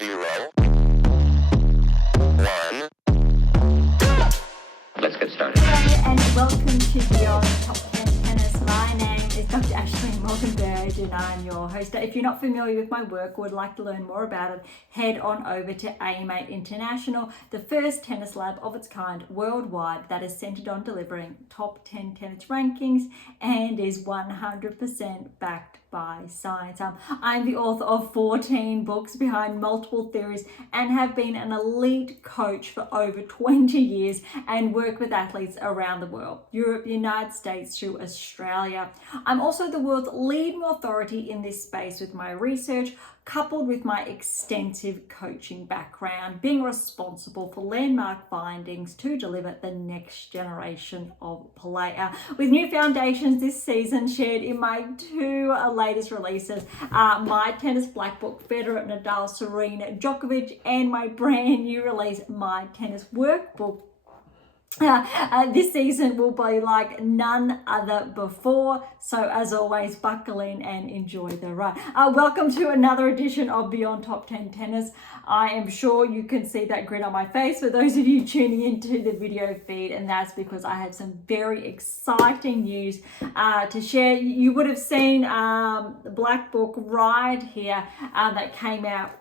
0, 1. Let's get started. Hello and welcome to Beyond Top 10 Tennis. My name is Dr. Ashley Morgan Berge and I'm your host. If you're not familiar with my work or would like to learn more about it, head on over to AM8 International, the first tennis lab of its kind worldwide that is centered on delivering top 10 tennis rankings and is 100% backed by science. I'm the author of 14 books behind multiple theories and have been an elite coach for over 20 years and work with athletes around the world, Europe, United States through Australia. I'm also the world's leading authority in this space with my research, coupled with my extensive coaching background, being responsible for landmark findings to deliver the next generation of player. With new foundations this season shared in my two latest releases, my tennis black book, Federer, Nadal, Serena, Djokovic, and my brand new release, my tennis workbook. This season will be like none other before. So as always, buckle in and enjoy the ride. Welcome to another edition of Beyond Top 10 Tennis. I am sure you can see that grin on my face for those of you tuning into the video feed, and that's because I have some very exciting news to share. You would have seen the black book right here that came out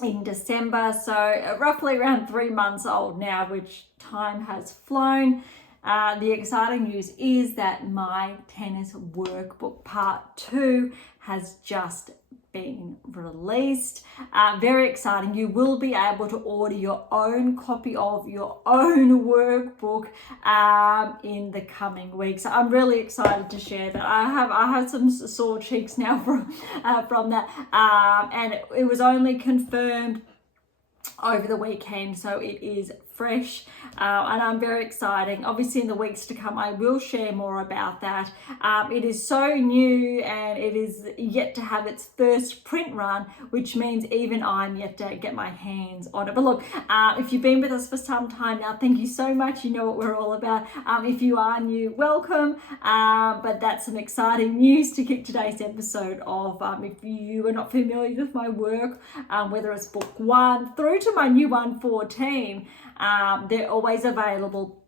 in December, so roughly around 3 months old now, which time has flown. The exciting news is that my tennis workbook part 2 has just been released. Very exciting. You will be able to order your own copy of your own workbook in the coming weeks. I'm really excited to share that. I have some sore cheeks now from that, and it was only confirmed over the weekend, so it is fresh, and I'm very exciting. Obviously in the weeks to come I will share more about that. It is so new and it is yet to have its first print run, which means even I'm yet to get my hands on it. But look, if you've been with us for some time now, thank you so much. You know what we're all about. If you are new, welcome, but that's some exciting news to kick today's episode off. If you are not familiar with my work, whether it's book 1 through to my new one 14, they're always available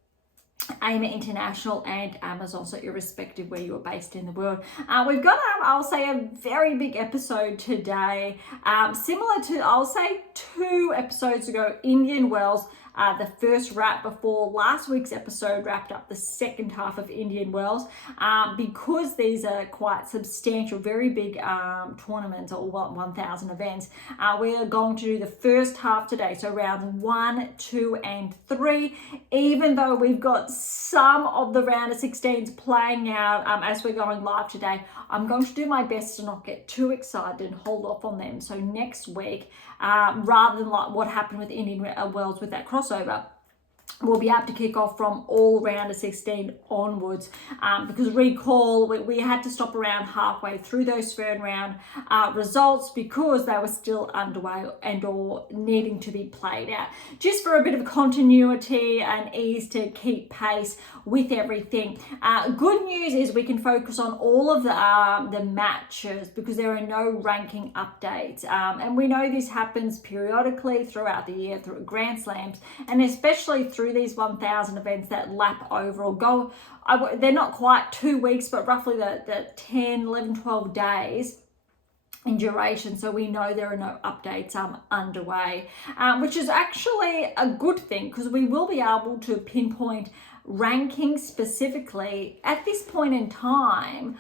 AM8 International and Amazon, so irrespective where you are based in the world. We've got, I'll say, a very big episode today, similar to, I'll say, 2 episodes ago, Indian Wells. The first wrap before last week's episode wrapped up the second half of Indian Wells. Because these are quite substantial, very big tournaments, or 1,000 events, we are going to do the first half today, so rounds 1, 2 and 3, even though we've got some of the round of 16s playing out as we're going live today. I'm going to do my best to not get too excited and hold off on them, so next week, rather than like what happened with Indian Wells with that crossover, we'll be able to kick off from all round of 16 onwards, because recall we had to stop around halfway through those third round results because they were still underway and or needing to be played out, just for a bit of continuity and ease to keep pace with everything. Good news is we can focus on all of the matches because there are no ranking updates, and we know this happens periodically throughout the year through Grand Slams, and especially through these 1,000 events that lap over or go, they're not quite 2 weeks, but roughly the 10, 11, 12 days in duration, so we know there are no updates underway, which is actually a good thing because we will be able to pinpoint rankings specifically at this point in time,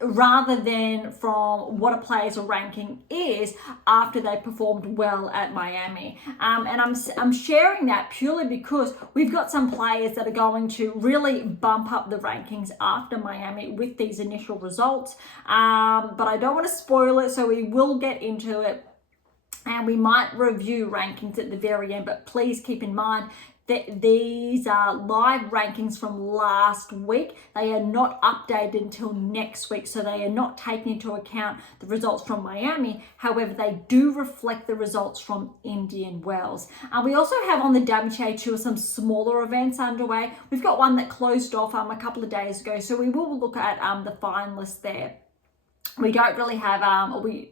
rather than from what a player's ranking is after they performed well at Miami. And I'm sharing that purely because we've got some players that are going to really bump up the rankings after Miami with these initial results. But I don't want to spoil it, so we will get into it. And we might review rankings at the very end, but please keep in mind that these are live rankings from last week. They are not updated until next week, so they are not taking into account the results from Miami. However, they do reflect the results from Indian Wells. We also have on the WTA Tour some smaller events underway. We've got one that closed off a couple of days ago, so we will look at the finalists there. We don't really have,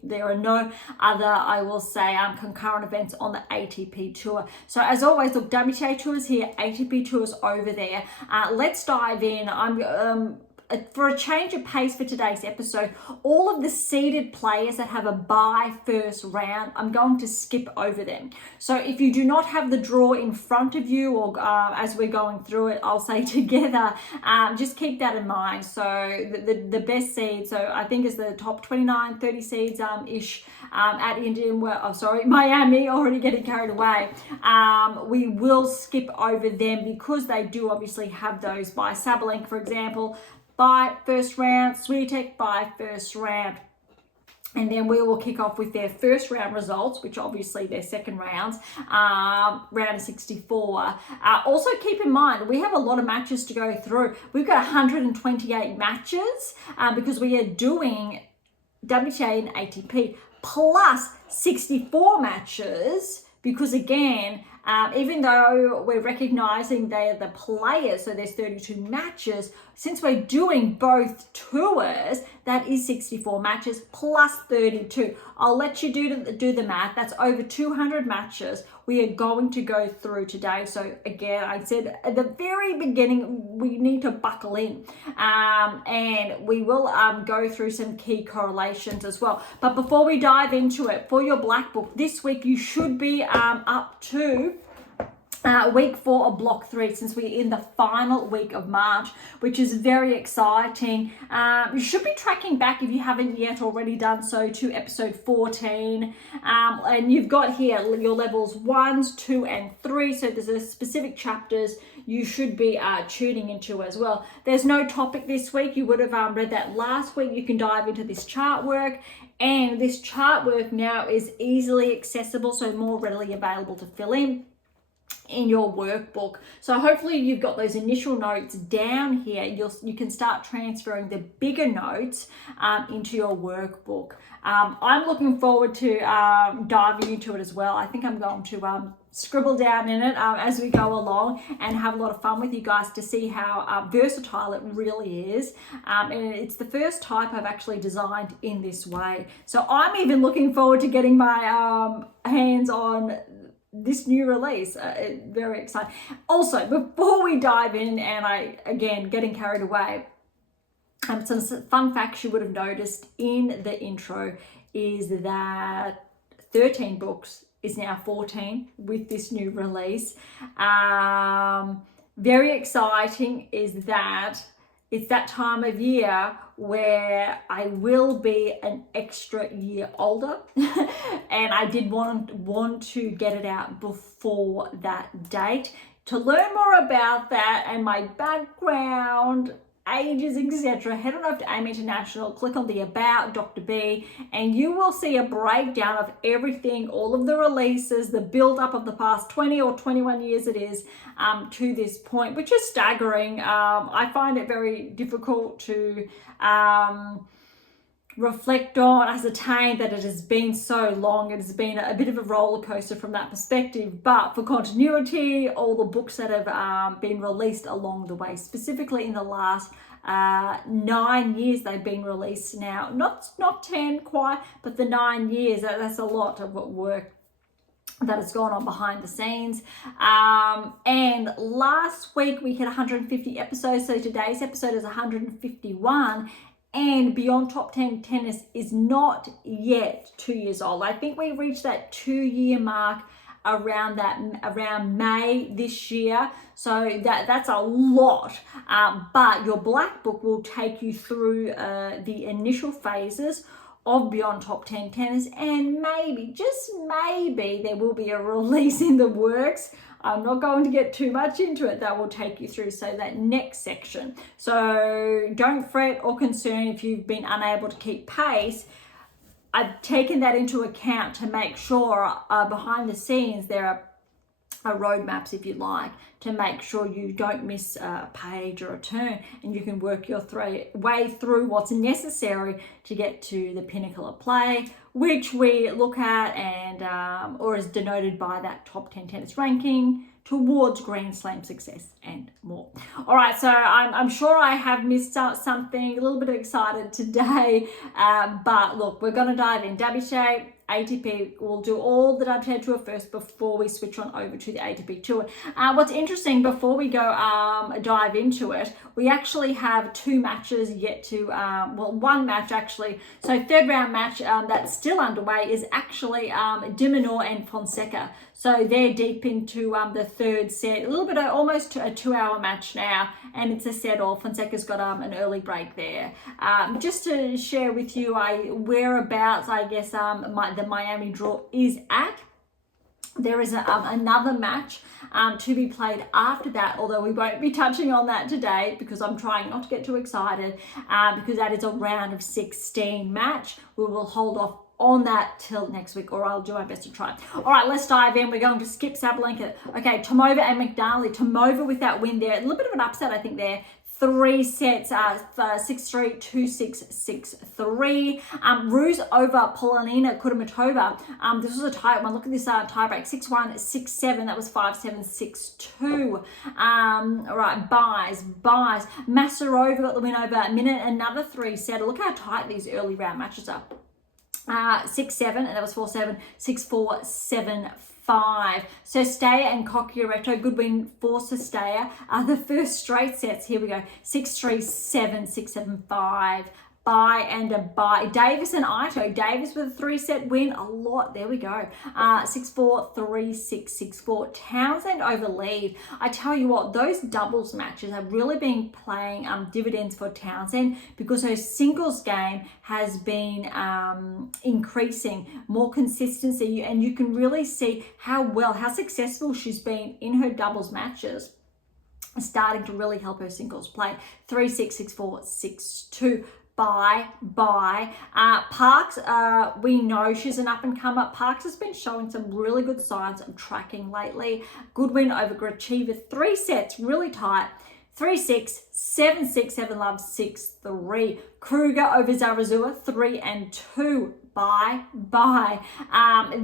there are no other, I will say, concurrent events on the ATP Tour. So as always, look, WTA Tour's here, ATP Tour's over there. Let's dive in. For a change of pace for today's episode, all of the seeded players that have a bye first round, I'm going to skip over them. So if you do not have the draw in front of you, or as we're going through it, I'll say together, just keep that in mind. So the best seed, so I think is the top 29, 30 seeds ish at Miami, already getting carried away. We will skip over them because they do obviously have those by Sabalenka, for example, by first round, Swiatek by first round. And then we will kick off with their first round results, which obviously their second rounds, round of 64. Also keep in mind, we have a lot of matches to go through. We've got 128 matches because we are doing WTA and ATP plus 64 matches because again, even though we're recognizing they're the players, so there's 32 matches, since we're doing both tours, that is 64 matches plus 32. I'll let you do the math. That's over 200 matches we are going to go through today. So again, I said at the very beginning, we need to buckle in and we will go through some key correlations as well. But before we dive into it, for your black book this week, you should be up to week 4 of block 3, since we're in the final week of March, which is very exciting. You should be tracking back, if you haven't yet already done so, to episode 14. And you've got here your levels 1, 2, and 3. So there's a specific chapters you should be tuning into as well. There's no topic this week. You would have read that last week. You can dive into this chart work. And this chart work now is easily accessible, so more readily available to fill in your workbook. So hopefully you've got those initial notes down here. You can start transferring the bigger notes into your workbook. I'm looking forward to diving into it as well. I think I'm going to scribble down in it as we go along and have a lot of fun with you guys to see how versatile it really is. And it's the first type I've actually designed in this way. So I'm even looking forward to getting my hands on this new release. Very exciting. Also, before we dive in, and again getting carried away, some fun facts you would have noticed in the intro is that 13 books is now 14 with this new release. Very exciting is that it's that time of year where I will be an extra year older and I did want to get it out before that date. To learn more about that and my background, ages, etc., head on over to AM8 International, click on the About Dr. B, and you will see a breakdown of everything, all of the releases, the build-up of the past 20 or 21 years it is to this point, which is staggering. I find it very difficult to reflect on, ascertain that it has been so long. It has been a bit of a roller coaster from that perspective, but for continuity, all the books that have been released along the way, specifically in the last 9 years they've been released now, not 10 quite, but the 9 years, that's a lot of work that has gone on behind the scenes. And last week we hit 150 episodes, so today's episode is 151. And Beyond Top 10 Tennis is not yet 2 years old. I think we reached that 2-year mark around May this year. So that's a lot. But your black book will take you through the initial phases of Beyond Top 10 Tennis, and maybe, just maybe, there will be a release in the works. I'm not going to get too much into it. That will take you through, so that next section. So don't fret or concern if you've been unable to keep pace. I've taken that into account to make sure behind the scenes there are roadmaps, if you like, to make sure you don't miss a page or a turn, and you can work your way through what's necessary to get to the pinnacle of play, which we look at and or is denoted by that top 10 tennis ranking, towards Grand Slam success and more. All right, so I'm sure I have missed out something, a little bit excited today, but look, we're going to dive in. WTA ATP, we'll do all the WTA Tour first before we switch on over to the ATP Tour. What's interesting, before we go dive into it, we actually have two matches yet to, one match actually. So third round match that's still underway is actually de Minaur and Fonseca. So they're deep into the third set, a little bit of almost a 2-hour match now, and it's a set all. Fonseca's got an early break there. Just to share with you whereabouts, I guess, the Miami draw is at. There is another match to be played after that, although we won't be touching on that today because I'm trying not to get too excited, because that is a round of 16 match. We will hold off on that till next week, or I'll do my best to try. All right, let's dive in. We're going to skip Sabalenka. Okay, Tomova and McNally. Tomova with that win there. A little bit of an upset, I think, there. 3 sets, 6-3, 2-6, 6-3. Ruse over Polonina Kudermetova. This was a tight one. Look at this tie break. 6-1, 6-7. That was 5-7, 6-2. All right, buys. Masarova got the win over Minute. Another 3-setter. Look how tight these early round matches are. 6-7, and that was 4-7, 6-4, 7-5. Sestaya and Cocchiaretto, good win for Sestaya. The first straight sets, here we go, 6-3, 7, 6-7, 5. Buy and a buy. Davis and Ito. Davis with a 3-set win. A lot. There we go. 6-4, 3-6, 6-4. Townsend over lead. I tell you what, those doubles matches have really been playing dividends for Townsend because her singles game has been increasing, more consistency, and you can really see how successful she's been in her doubles matches, starting to really help her singles play. 3-6, 6-4, 6-2. Buy. Parks, we know she's an up-and-comer. Parks has been showing some really good signs of tracking lately. Good win over Gracheva. 3 sets, really tight. 3-6, 7-6, 7-love, 6-3. Kruger over Zarazua, 3-2. Buy.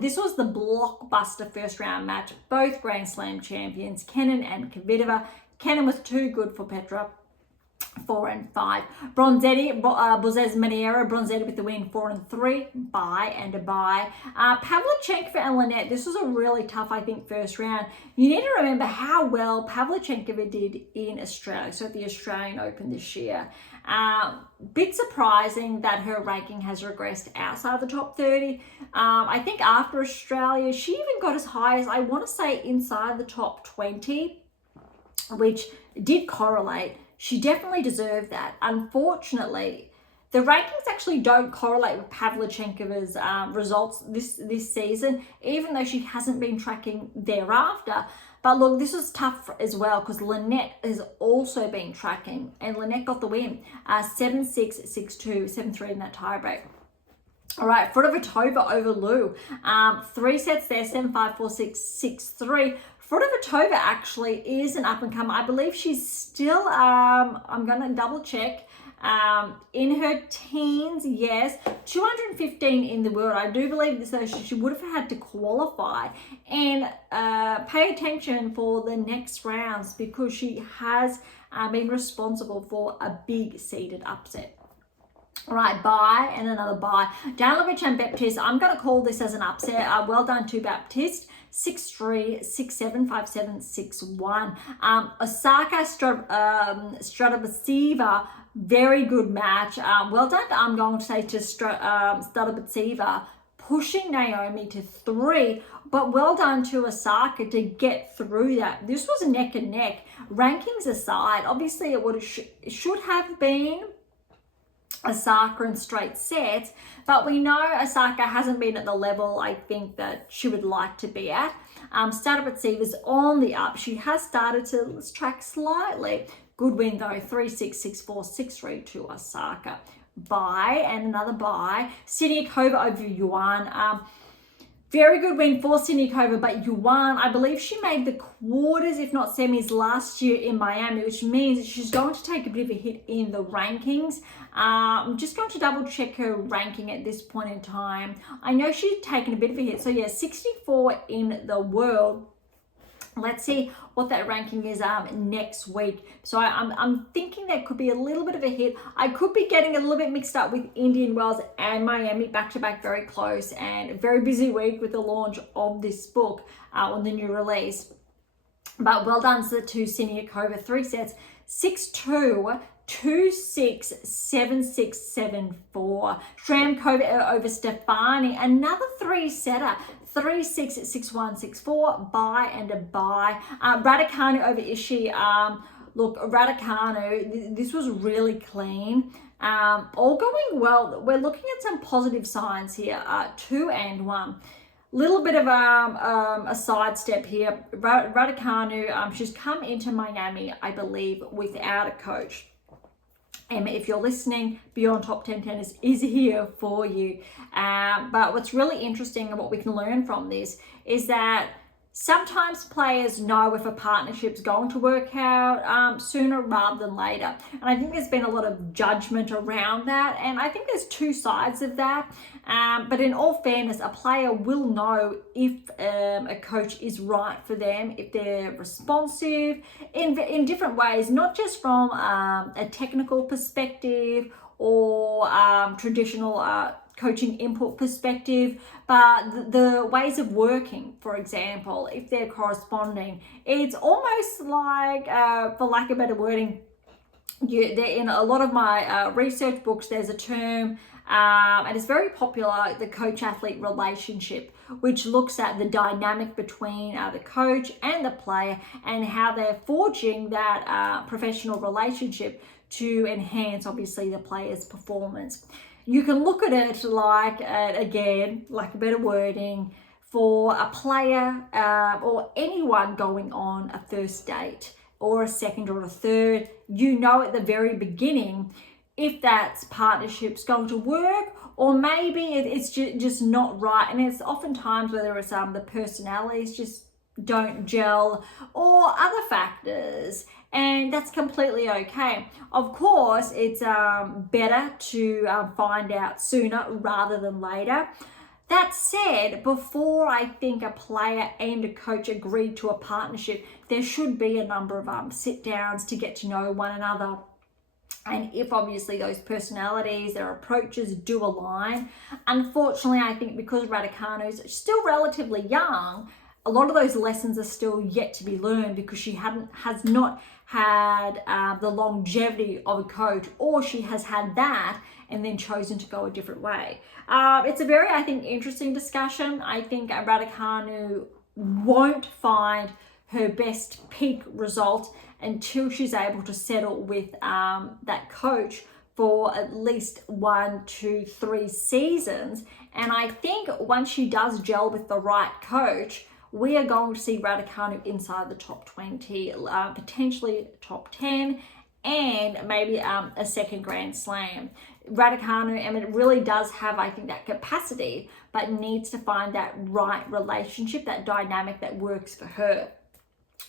This was the blockbuster first round match. Both Grand Slam champions, Kenin and Kvitova. Kenin was too good for Petra. 4-5. Bronzetti, Bozes Maniera, Bronzetti with the win, 4-3. Buy and a buy. Pavlyuchenkova and Linette. This was a really tough, I think, first round. You need to remember how well Pavlyuchenkova did in Australia, so at the Australian Open this year. Bit surprising that her ranking has regressed outside the top 30. I think after Australia, she even got as high as, I want to say, inside the top 20, which did correlate. She definitely deserved that. Unfortunately, the rankings actually don't correlate with Pavlyuchenkova's results this season, even though she hasn't been tracking thereafter. But look, this was tough as well because Linette has also been tracking, and Linette got the win. 7-6, 6-2, 7-3 in that tiebreak. All right, Fruhvirtova over Liu. 3 sets there, 7-5, 4-6, 6-3. Fruhvirtova actually is an up-and-comer. I believe she's still, I'm going to double check, in her teens, yes, 215 in the world. I do believe this, so she would have had to qualify. And pay attention for the next rounds because she has been responsible for a big seeded upset. All right, buy and another buy. Janovic and Baptiste, I'm going to call this as an upset. Well done to Baptiste. 6-3, 6-7, 5-7, 6-1. Osaka Stradobaceva, very good match. Well done, I'm going to say, to Stradobaceva, pushing Naomi to 3, but well done to Osaka to get through that. This was neck and neck. Rankings aside, obviously it should have been Osaka in straight sets, but we know Osaka hasn't been at the level I think that she would like to be at. Stradobaceva is on the up. She has started to track slightly. Good win though, 3-6, 6-4, 6-3 to Osaka. Buy and another buy. Siniakova over Yuan. Very good win for Siniakova, but Yuan, I believe she made the quarters, if not semis, last year in Miami, which means she's going to take a bit of a hit in the rankings. I'm just going to double check her ranking at this point in time. I know she's taken a bit of a hit. So yeah, 64 in the world. Let's see what that ranking is next week. So I'm thinking there could be a little bit of a hit. I could be getting a little bit mixed up with Indian Wells and Miami back-to-back, very close, and a very busy week with the launch of this book on the new release. But well done to Siniakova, 3 sets, 6-2, 2-6, 7-6, 7-4. Shramkova over Stefani, another 3-setter, 3-6, 6-1, 6-4, bye and a bye. Raducanu over Ishii. Look, Raducanu, this was really clean. All going well. We're looking at some positive signs here. 2-1. Little bit of a sidestep here. Raducanu, she's come into Miami, I believe, without a coach. And if you're listening, Beyond Top 10 Tennis is here for you. But what's really interesting and what we can learn from this is that sometimes players know if a partnership's going to work out sooner rather than later. And I think there's been a lot of judgment around that. And I think there's two sides of that. But in all fairness, a player will know if a coach is right for them, if they're responsive in different ways, not just from a technical perspective or traditional coaching input perspective, but the ways of working, for example, if they're corresponding. It's almost like, for lack of better wording, in a lot of my research books, there's a term, and it's very popular, the coach-athlete relationship, which looks at the dynamic between the coach and the player and how they're forging that professional relationship to enhance, obviously, the player's performance. You can look at it like, again, like a better wording, for a player or anyone going on a first date or a second or a third. You know at the very beginning if that partnership's going to work, or maybe it's just not right. And it's oftentimes whether it's the personalities just don't gel or other factors, and that's completely okay. Of course, it's better to find out sooner rather than later. That said, before I think a player and a coach agree to a partnership, there should be a number of sit downs to get to know one another. And if obviously those personalities, their approaches do align, unfortunately, I think because Raducanu's still relatively young, a lot of those lessons are still yet to be learned because she has not had the longevity of a coach, or she has had that and then chosen to go a different way. It's a very, I think, interesting discussion. I think Raducanu won't find her best peak result until she's able to settle with that coach for at least 1, 2, 3 seasons. And I think once she does gel with the right coach, we are going to see Raducanu inside the top 20, potentially top 10, and maybe a second Grand Slam. Raducanu, I mean, it really does have, I think, that capacity, but needs to find that right relationship, that dynamic that works for her.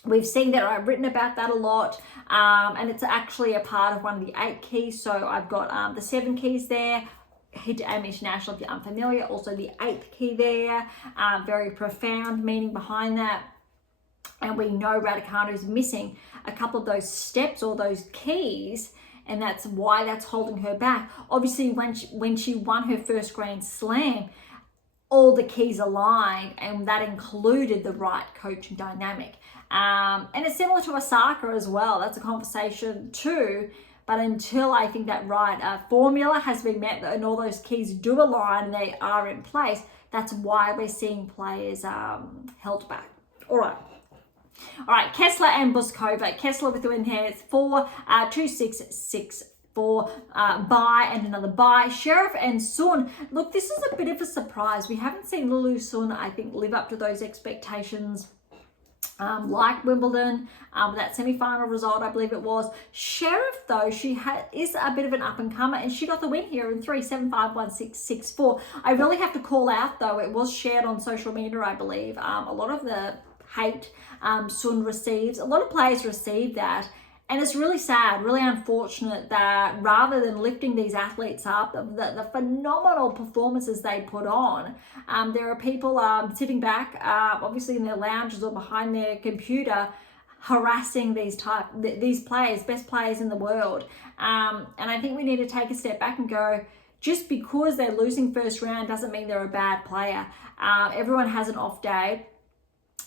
We've seen that, I've written about that a lot, and it's actually a part of one of the 8 keys. So I've got the 7 keys there. Head to AM8 International if you're unfamiliar. Also the 8th key there. Very profound meaning behind that. And we know Raducanu is missing a couple of those steps or those keys, and that's why that's holding her back. Obviously, when she won her first Grand Slam, all the keys aligned, and that included the right coaching dynamic. And it's similar to Osaka as well. That's a conversation too. But until I think that right formula has been met and all those keys do align and they are in place, that's why we're seeing players held back. All right, Kessler and Bouzkova. Kessler with the win here. It's 4, 2, 6, 6, 4, bye and another bye. Sheriff and Sun. Look, this is a bit of a surprise. We haven't seen Lulu Sun, I think, live up to those expectations. Like Wimbledon, that semi-final result, I believe it was. Sheriff, though, she is a bit of an up-and-comer, and she got the win here in 3, 7, 5, 1, 6, 6, 4. I really have to call out, though, it was shared on social media, I believe. A lot of the hate Sun receives, a lot of players receive that, And it's really sad, really unfortunate that rather than lifting these athletes up, the phenomenal performances they put on, there are people sitting back, obviously in their lounges or behind their computer, harassing these players, best players in the world. And I think we need to take a step back and go, just because they're losing first round doesn't mean they're a bad player. Everyone has an off day,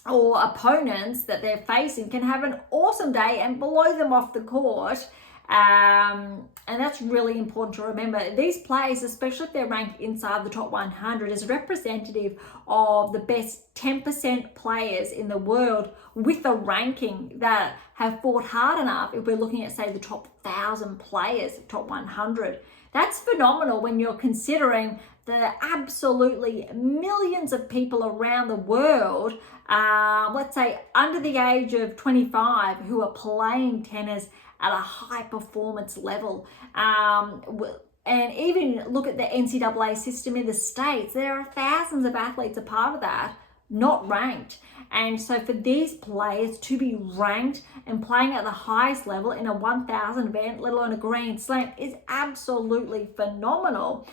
or opponents that they're facing can have an awesome day and blow them off the court. And that's really important to remember. These players, especially if they're ranked inside the top 100, is representative of the best 10% players in the world with a ranking that have fought hard enough. If we're looking at, say, the top 1,000 players, top 100, that's phenomenal when you're considering the absolutely millions of people around the world, let's say under the age of 25, who are playing tennis at a high performance level. And even look at the NCAA system in the States, there are thousands of athletes a part of that, not ranked. And so for these players to be ranked and playing at the highest level in a 1,000 event, let alone a Grand Slam, is absolutely phenomenal,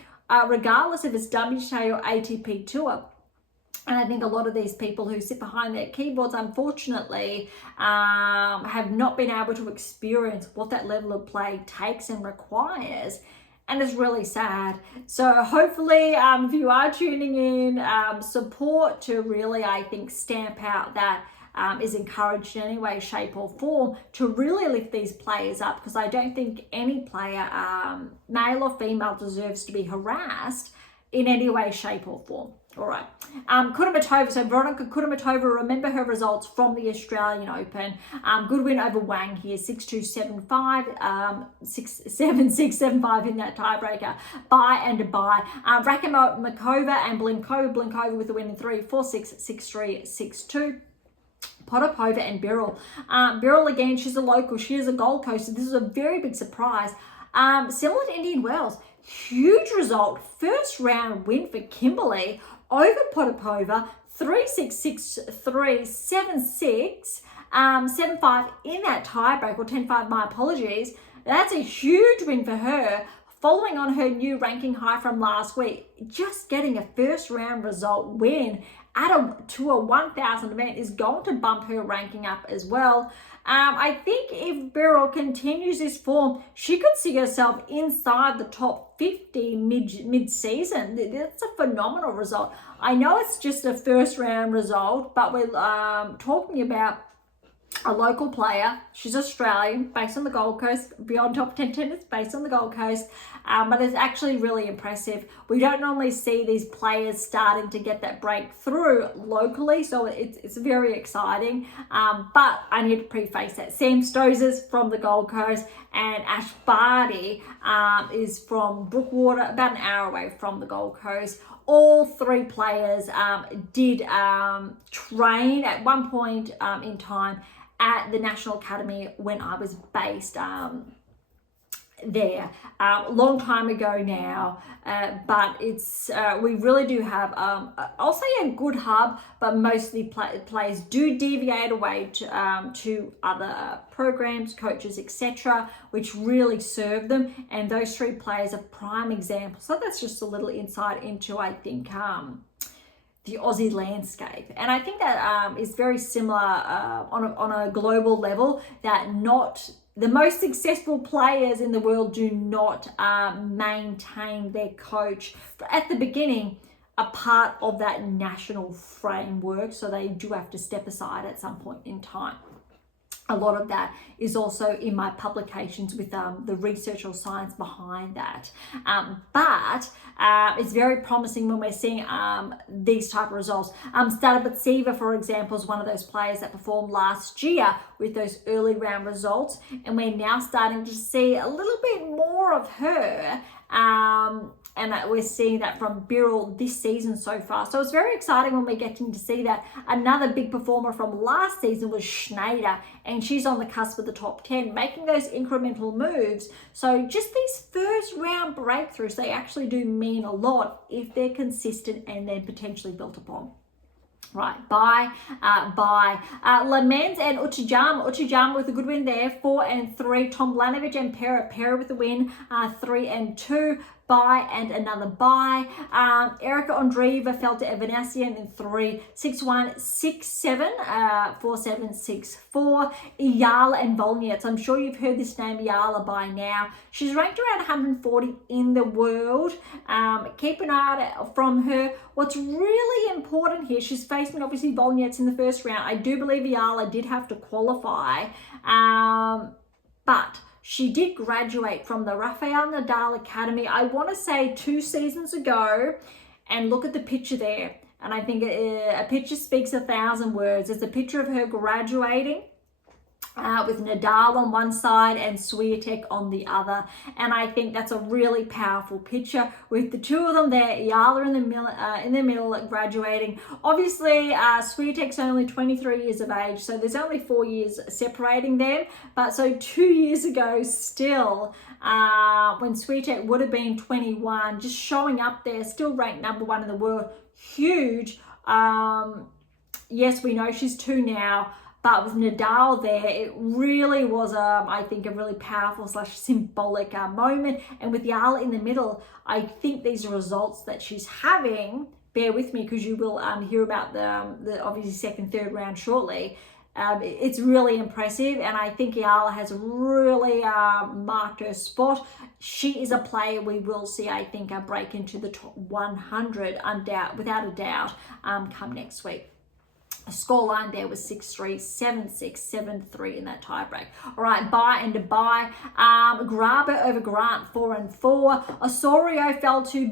regardless if it's WTA or ATP Tour. And I think a lot of these people who sit behind their keyboards, unfortunately, have not been able to experience what that level of play takes and requires. And it's really sad. So hopefully, if you are tuning in, support to really, I think, stamp out that is encouraged in any way, shape or form to really lift these players up, because I don't think any player, male or female, deserves to be harassed in any way, shape or form. All right. Kudermetova, so Veronika Kudermetova, remember her results from the Australian Open. Good win over Wang here, 6-2, 7-5, 6-7, 6-7-5 in that tiebreaker. Bye and bye. Rakimakova and Blinkova with the win in 3, 4-6, 6-3, 6-2. Potapova and Birrell. Birrell, again, she's a local. She is a Gold Coaster. This is a very big surprise. Similar to Indian Wells. Huge result. First round win for Kimberly over Potapova, 3-6, 6-3, 7-6, 7-5 in that tiebreak, or 10-5, my apologies. That's a huge win for her, following on her new ranking high from last week. Just getting a first round result win to a 1,000 event is going to bump her ranking up as well. I think if Birrell continues this form, she could see herself inside the top 50 mid-season. That's a phenomenal result. I know it's just a first round result, but we're talking about a local player. She's Australian, based on the Gold Coast, beyond top 10 tennis, based on the Gold Coast. But it's actually really impressive. We don't normally see these players starting to get that breakthrough locally, so it's very exciting. But I need to preface that. Sam Stosur from the Gold Coast and Ash Barty is from Brookwater, about an hour away from the Gold Coast. All three players did train at one point in time at the National Academy when I was based there, long time ago now, but it's we really do have I'll say a good hub, but mostly players do deviate away to other programs, coaches, etc., which really serve them, and those three players are prime examples. So that's just a little insight into, I think, the Aussie landscape. And I think that is very similar on a global level, that not the most successful players in the world do not maintain their coach at the beginning a part of that national framework. So they do have to step aside at some point in time. A lot of that is also in my publications with the research or science behind that. But it's very promising when we're seeing these type of results. Stadabatseva, for example, is one of those players that performed last year with those early round results. And we're now starting to see a little bit more of her. And we're seeing that from Birrell this season so far. So it's very exciting when we're getting to see that. Another big performer from last season was Schneider, and she's on the cusp of the top 10, making those incremental moves. So just these first round breakthroughs, they actually do mean a lot if they're consistent and then potentially built upon. Right, bye. Lamens and Uchijama with a good win there, 4 and 3. Tomljanovic and Pera with a win, 3 and 2. Bye and another bye. Erica Andreeva fell to Evanesian in 3, 6-1, 6-7, 4-7, 6-4. Iyala and Volniets. I'm sure you've heard this name, Iyala, by now. She's ranked around 140 in the world. Keep an eye out from her. What's really important here, she's facing obviously Volniets in the first round. I do believe Iyala did have to qualify, but she did graduate from the Rafael Nadal Academy, I want to say 2 seasons ago, and look at the picture there. And I think a picture speaks 1,000 words. It's a picture of her graduating with Nadal on one side and Swiatek on the other. And I think that's a really powerful picture with the two of them there, Iyala in the middle graduating. Obviously, Swiatek's only 23 years of age, so there's only 4 years separating them. But so 2 years ago still, when Swiatek would have been 21, just showing up there, still ranked #1 in the world, huge. Yes, we know she's 2 now, but with Nadal there, it really was, I think, a really powerful / symbolic moment. And with Iyala in the middle, I think these results that she's having, bear with me because you will hear about the obviously second, third round shortly. It's really impressive, and I think Iyala has really marked her spot. She is a player we will see, I think, break into the top 100 without a doubt come next week. The scoreline there was 6-3, 7-6, 7-3 in that tiebreak. All right, bye and a bye. Graber over Grant, 4 and 4. Osorio fell to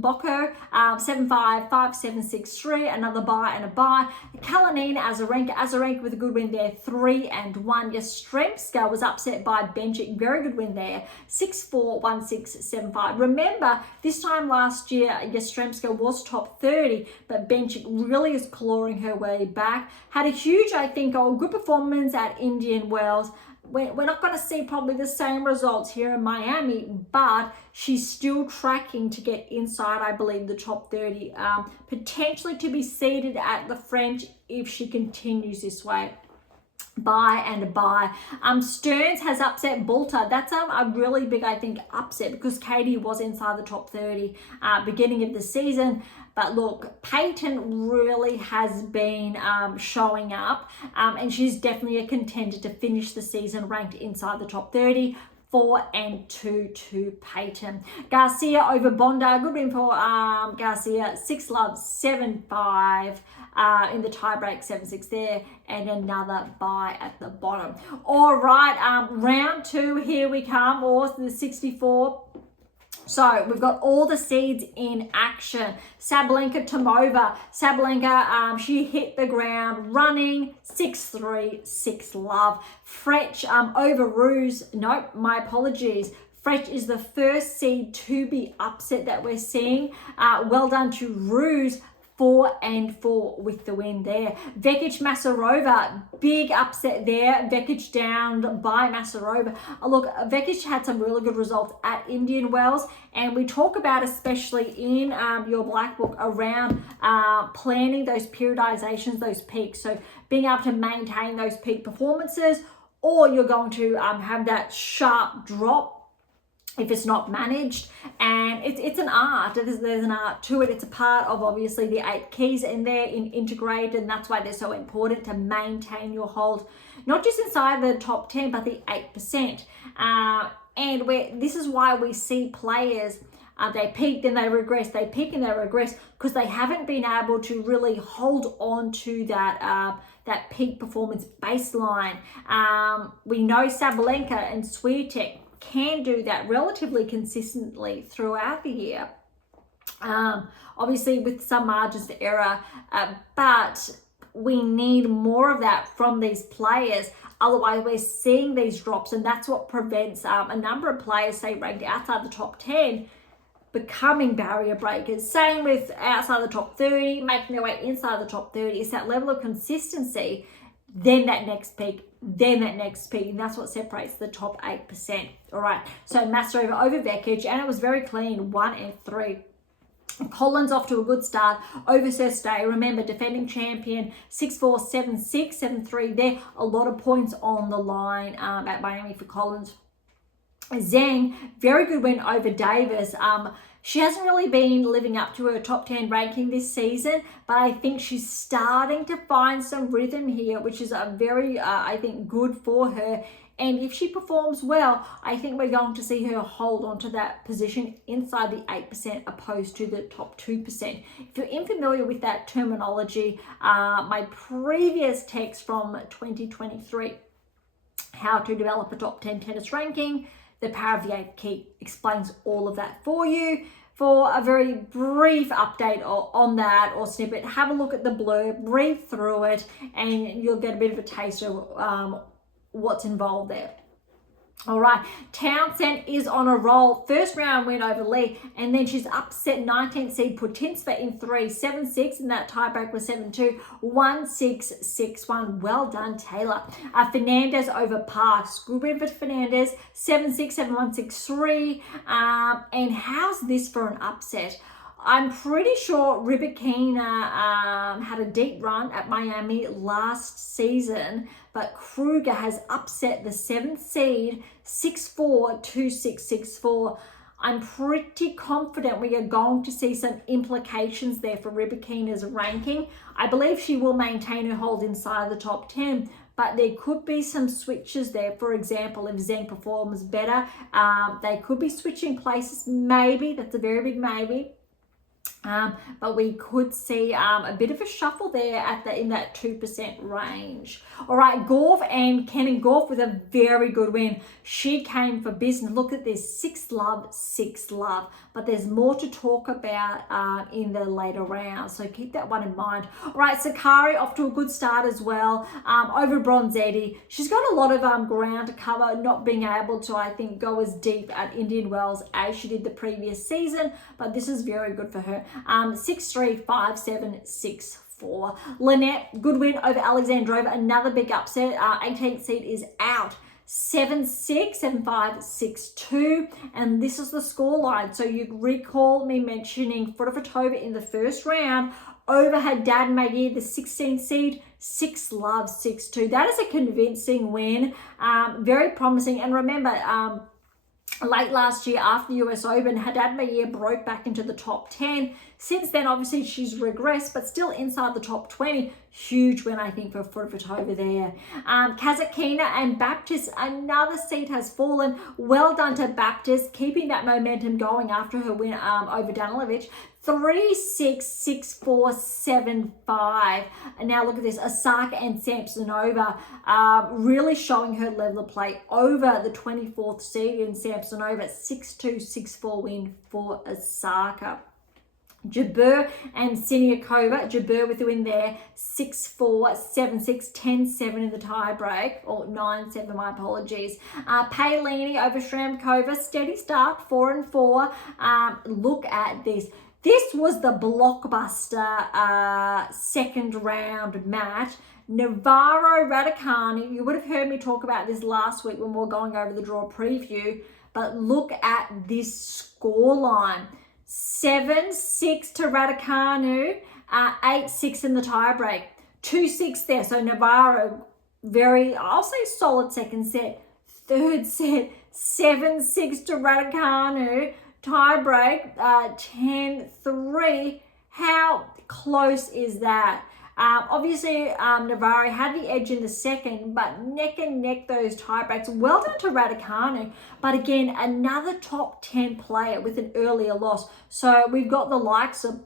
Bocco, 7-5, 5-7, 6-3. Another bye and a bye. Kalinina Azarenka with a good win there, 3 and 1. Yastremska was upset by Berge, very good win there, 6-4, 1-6, 7-5. Remember, this time last year, Yastremska was top 30, but Berge really is clawing her way back. Had a huge, I think, good performance at Indian Wells. We're not going to see probably the same results here in Miami, but she's still tracking to get inside, I believe, the top 30, potentially to be seated at the French if she continues this way. Bye and a bye. Stearns has upset Bulter. That's a really big, I think, upset because Katie was inside the top 30 beginning of the season. But look, Peyton really has been showing up, and she's definitely a contender to finish the season ranked inside the top 30. 4 and 2 to Peyton. Garcia over Bonda. Good win for Garcia. 6-love, 7-5 in the tiebreak, 7-6 there, and another bye at the bottom. All right, round 2, here we come, or the 64. So we've got all the seeds in action. Sabalenka Tomova. Sabalenka, she hit the ground running, 6-3, 6-love. Fretch over Ruse. Nope, my apologies. Fretch is the first seed to be upset that we're seeing. Well done to Ruse. 4 and 4 with the win there. Vekic Masarova, big upset there. Vekic down by Masarova. Look, Vekic had some really good results at Indian Wells, and we talk about, especially in your black book, around planning those periodizations, those peaks. So being able to maintain those peak performances, or you're going to have that sharp drop if it's not managed. And it's an art. There's an art to it. It's a part of obviously the 8 keys in there in integrated, and that's why they're so important to maintain your hold, not just inside the top 10 but the 8%. And this is why we see players, they peak, then they regress, they peak and they regress, because they haven't been able to really hold on to that that peak performance baseline. We know Sabalenka and Swiatek can do that relatively consistently throughout the year, obviously with some margins to error, but we need more of that from these players. Otherwise, we're seeing these drops, and that's what prevents a number of players, say ranked outside the top 10, becoming barrier breakers. Same with outside the top 30, making their way inside the top 30. It's that level of consistency, then that next peak, then that next peak, and that's what separates the top 8%. All right, so Masarova over Vekic, and it was very clean, 1 and 3. Collins off to a good start over Sestay. Remember, defending champion, 6-4, 7-6, 7-3 there. A lot of points on the line at Miami for Collins. Zhang, very good win over Davis. She hasn't really been living up to her top 10 ranking this season, but I think she's starting to find some rhythm here, which is a very, I think, good for her. And if she performs well, I think we're going to see her hold on to that position inside the 8% opposed to the top 2%. If you're unfamiliar with that terminology, my previous text from 2023, How to Develop a Top 10 Tennis Ranking, the Power of the Eighth Key, explains all of that for you. For a very brief update on that or snippet, have a look at the blurb, read through it, and you'll get a bit of a taste of what's involved there. All right, Townsend is on a roll. First round win over Lee, and then she's upset 19th seed Putintseva in 3, 7-6, and that tiebreak was 7-2, 1-6, 6-1. Well done, Taylor. Fernandez over Parks. Good win for Fernandez, 7-6, 7-1, 6-3. And how's this for an upset? I'm pretty sure Rybakina had a deep run at Miami last season, but Kruger has upset the 7th seed 6-4, 2-6, 6-4. I'm pretty confident we are going to see some implications there for Rybakina's ranking. I believe she will maintain her hold inside the top 10, but there could be some switches there. For example, if Zheng performs better, they could be switching places. Maybe, that's a very big maybe. But we could see a bit of a shuffle there in that 2% range. All right, Gorf and Kenin Gorf with a very good win. She came for business. Look at this, 6-love, 6-love. But there's more to talk about in the later rounds, so keep that one in mind. All right, Sakari off to a good start as well over Bronzetti. She's got a lot of ground to cover, not being able to, I think, go as deep at Indian Wells as she did the previous season, but this is very good for her. 6-3, 5-7, 6-4. Lynette, good win over Alexandrova. Another big upset. 18th seed is out. 7-6, 7-5, 6-2. And this is the scoreline. So you recall me mentioning Fedorova in the first round over Haddad Maguire, the 16th seed, 6-love, 6-2. That is a convincing win. Very promising. And remember, late last year after the US Open, Haddad Maguire broke back into the top 10. Since then, obviously, she's regressed, but still inside the top 20. Huge win, I think, for Fedorova there. Kazatkina and Baptist, another seed has fallen. Well done to Baptist, keeping that momentum going after her win over Danilovic. 3-6, 6-4, 7-5. And now look at this, Osaka and Samsonova really showing her level of play over the 24th seed in Samsonova. 6-2, 6-4 win for Osaka. Jabeur and Siniakova. Jabeur with the win there, 6-4, 7-6, 10-7 in the tie-break, or 9-7, my apologies. Paolini over Shramkova, steady start, 4-4. Look at this. This was the blockbuster second round match. Navarro Raducanu, you would have heard me talk about this last week when we were going over the draw preview, but look at this scoreline. 7-6 to Raducanu, 8-6 in the tiebreak, 2-6 there. So Navarro, very, I'll say solid second set. Third set, 7-6 to Raducanu, tiebreak, 10-3. How close is that? Obviously, Navarro had the edge in the second, but neck and neck those tiebreaks. Well done to Raducanu, but again, another top 10 player with an earlier loss. So we've got the likes of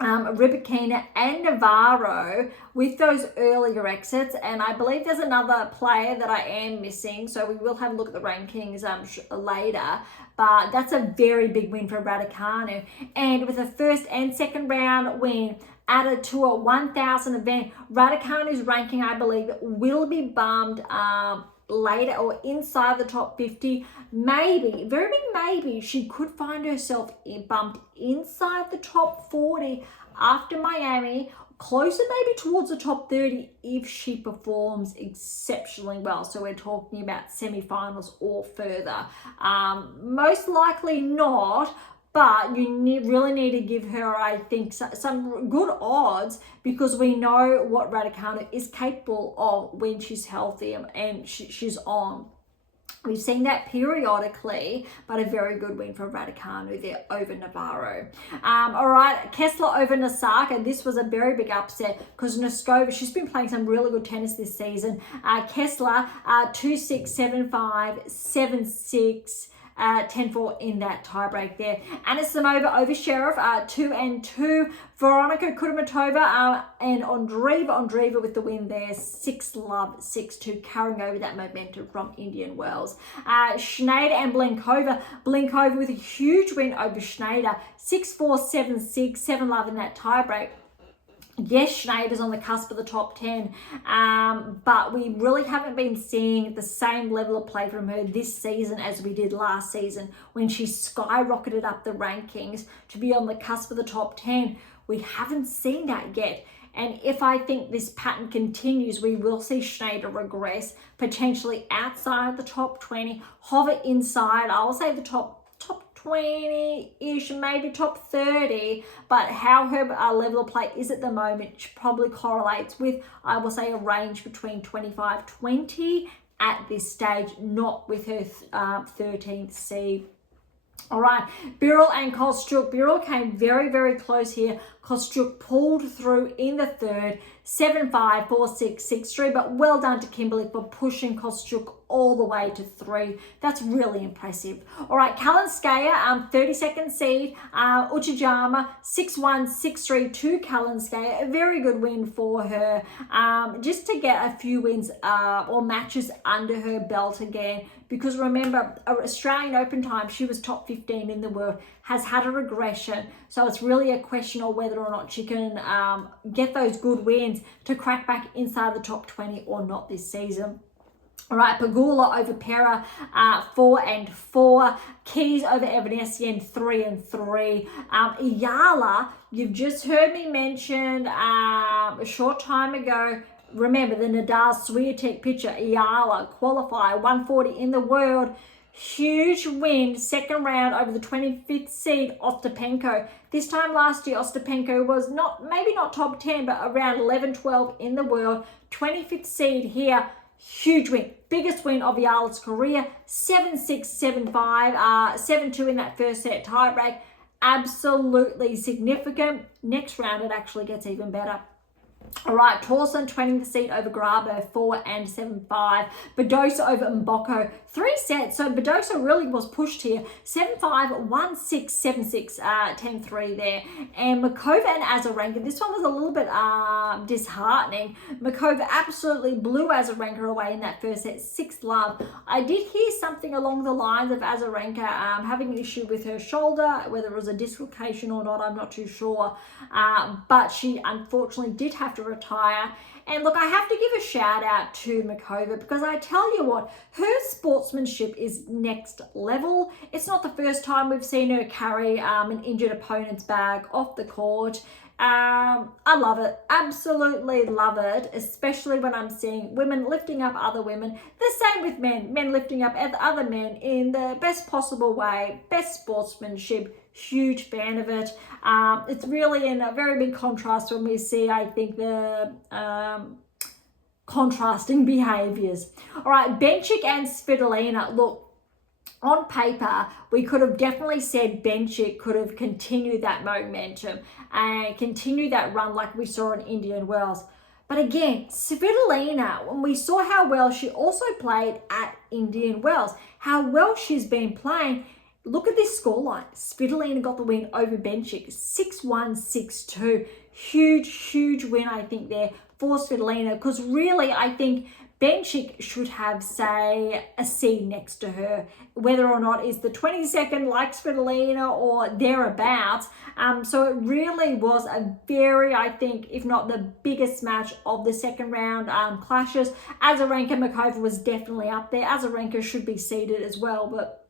Rybakina and Navarro with those earlier exits, and I believe there's another player that I am missing, so we will have a look at the rankings later, but that's a very big win for Raducanu. And with a first and second round win added to a 1,000 event, Raducanu's ranking, I believe, will be bumped later or inside the top 50. Maybe, very big maybe, she could find herself bumped inside the top 40 after Miami, closer maybe towards the top 30 if she performs exceptionally well. So we're talking about semifinals or further. Most likely not, But you really need to give her, I think, some good odds, because we know what Raducanu is capable of when she's healthy and she's on. We've seen that periodically, but a very good win for Raducanu there over Navarro. All right, Kessler over Nasaka. This was a very big upset because Noskova, she's been playing some really good tennis this season. Kessler, 2-6, 7-5, 7-6. 10-4 in that tiebreak there. Anisimova over Sheriff, 2-2. Veronika Kudermetova and Andreeva with the win there, 6-love, 6-2, carrying over that momentum from Indian Wells. Schneider and Blinkova with a huge win over Schneider, 6-4, 7-6, 7-love in that tiebreak. Yes, Schneider's on the cusp of the top 10, but we really haven't been seeing the same level of play from her this season as we did last season when she skyrocketed up the rankings to be on the cusp of the top 10. We haven't seen that yet. And if I think this pattern continues, we will see Schneider regress, potentially outside the top 20, hover inside, I will say the top 20-ish, maybe top 30, but how her level of play is at the moment probably correlates with, I will say, a range between 25-20 at this stage, not with her 13th seed. All right, Birrell and Kostyuk. Birrell came very, very close here. Kostyuk pulled through in the third, 7-5, 4-6, 6-3, but well done to Kimberly for pushing Kostyuk all the way to 3. That's really impressive. All right, Kalinskaya, 32nd seed, Uchijama, 6-1, 6-3 to Kalinskaya. A very good win for her, just to get a few wins or matches under her belt again. Because remember, Australian Open time, she was top 15 in the world, has had a regression. So it's really a question of whether or not she can get those good wins to crack back inside the top 20 or not this season. All right, Pegula over Pera, 4-4. Keys over Evanescence, 3-3. Iyala, you've just heard me mention a short time ago. Remember the Nadal Swiatek picture. Iyala qualifier, 140 in the world. Huge win, second round over the 25th seed Ostapenko. This time last year, Ostapenko was maybe not top 10, but around 11-12 in the world. 25th seed here. Huge win. Biggest win of Iyala's career. 7-6, 7-5, 7-2 in that first set tiebreak. Absolutely significant. Next round, it actually gets even better. All right, Torsen 20th seed over Grabo, 4-7-5. Badosa over Mboko, 3 sets. So Badosa really was pushed here. 7-5, 1-6, 7-6, 10-3 there. And Makova and Azarenka, this one was a little bit disheartening. Makova absolutely blew Azarenka away in that first set, 6-love. I did hear something along the lines of Azarenka having an issue with her shoulder, whether it was a dislocation or not, I'm not too sure. But she unfortunately did have to retire. And look, I have to give a shout out to Makova, because I tell you what, her sportsmanship is next level. It's not the first time we've seen her carry an injured opponent's bag off the court. I love it, absolutely love it, especially when I'm seeing women lifting up other women. The same with men lifting up other men in the best possible way, best sportsmanship. Huge fan of it. It's really in a very big contrast when we see, I think, the contrasting behaviors. All right, Bencic and Svitolina. Look, on paper, we could have definitely said Bencic could have continued that momentum and continued that run like we saw in Indian Wells. But again, Svitolina, when we saw how well she also played at Indian Wells, how well she's been playing. Look at this scoreline. Svitolina got the win over Bencic, 6-1, 6-2. Huge win, I think, there for Svitolina, because really, I think Bencic should have, say, a C next to her, whether or not it's the 22nd like Svitolina or thereabouts. So it really was a very, I think, if not the biggest match of the second round clashes. Azarenka Makova was definitely up there. Azarenka should be seeded as well, but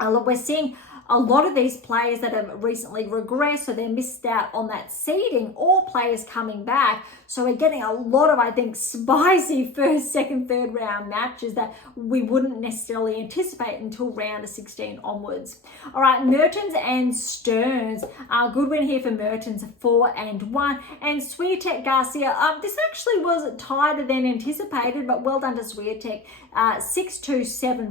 Look, we're seeing a lot of these players that have recently regressed, so they missed out on that seeding, or players coming back. So we're getting a lot of, I think, spicy first, second, third round matches that we wouldn't necessarily anticipate until round of 16 onwards. All right, Mertens and Stearns. Good win here for Mertens, 4-1. And Swiatek Garcia, this actually was tighter than anticipated, but well done to Swiatek. 6-2,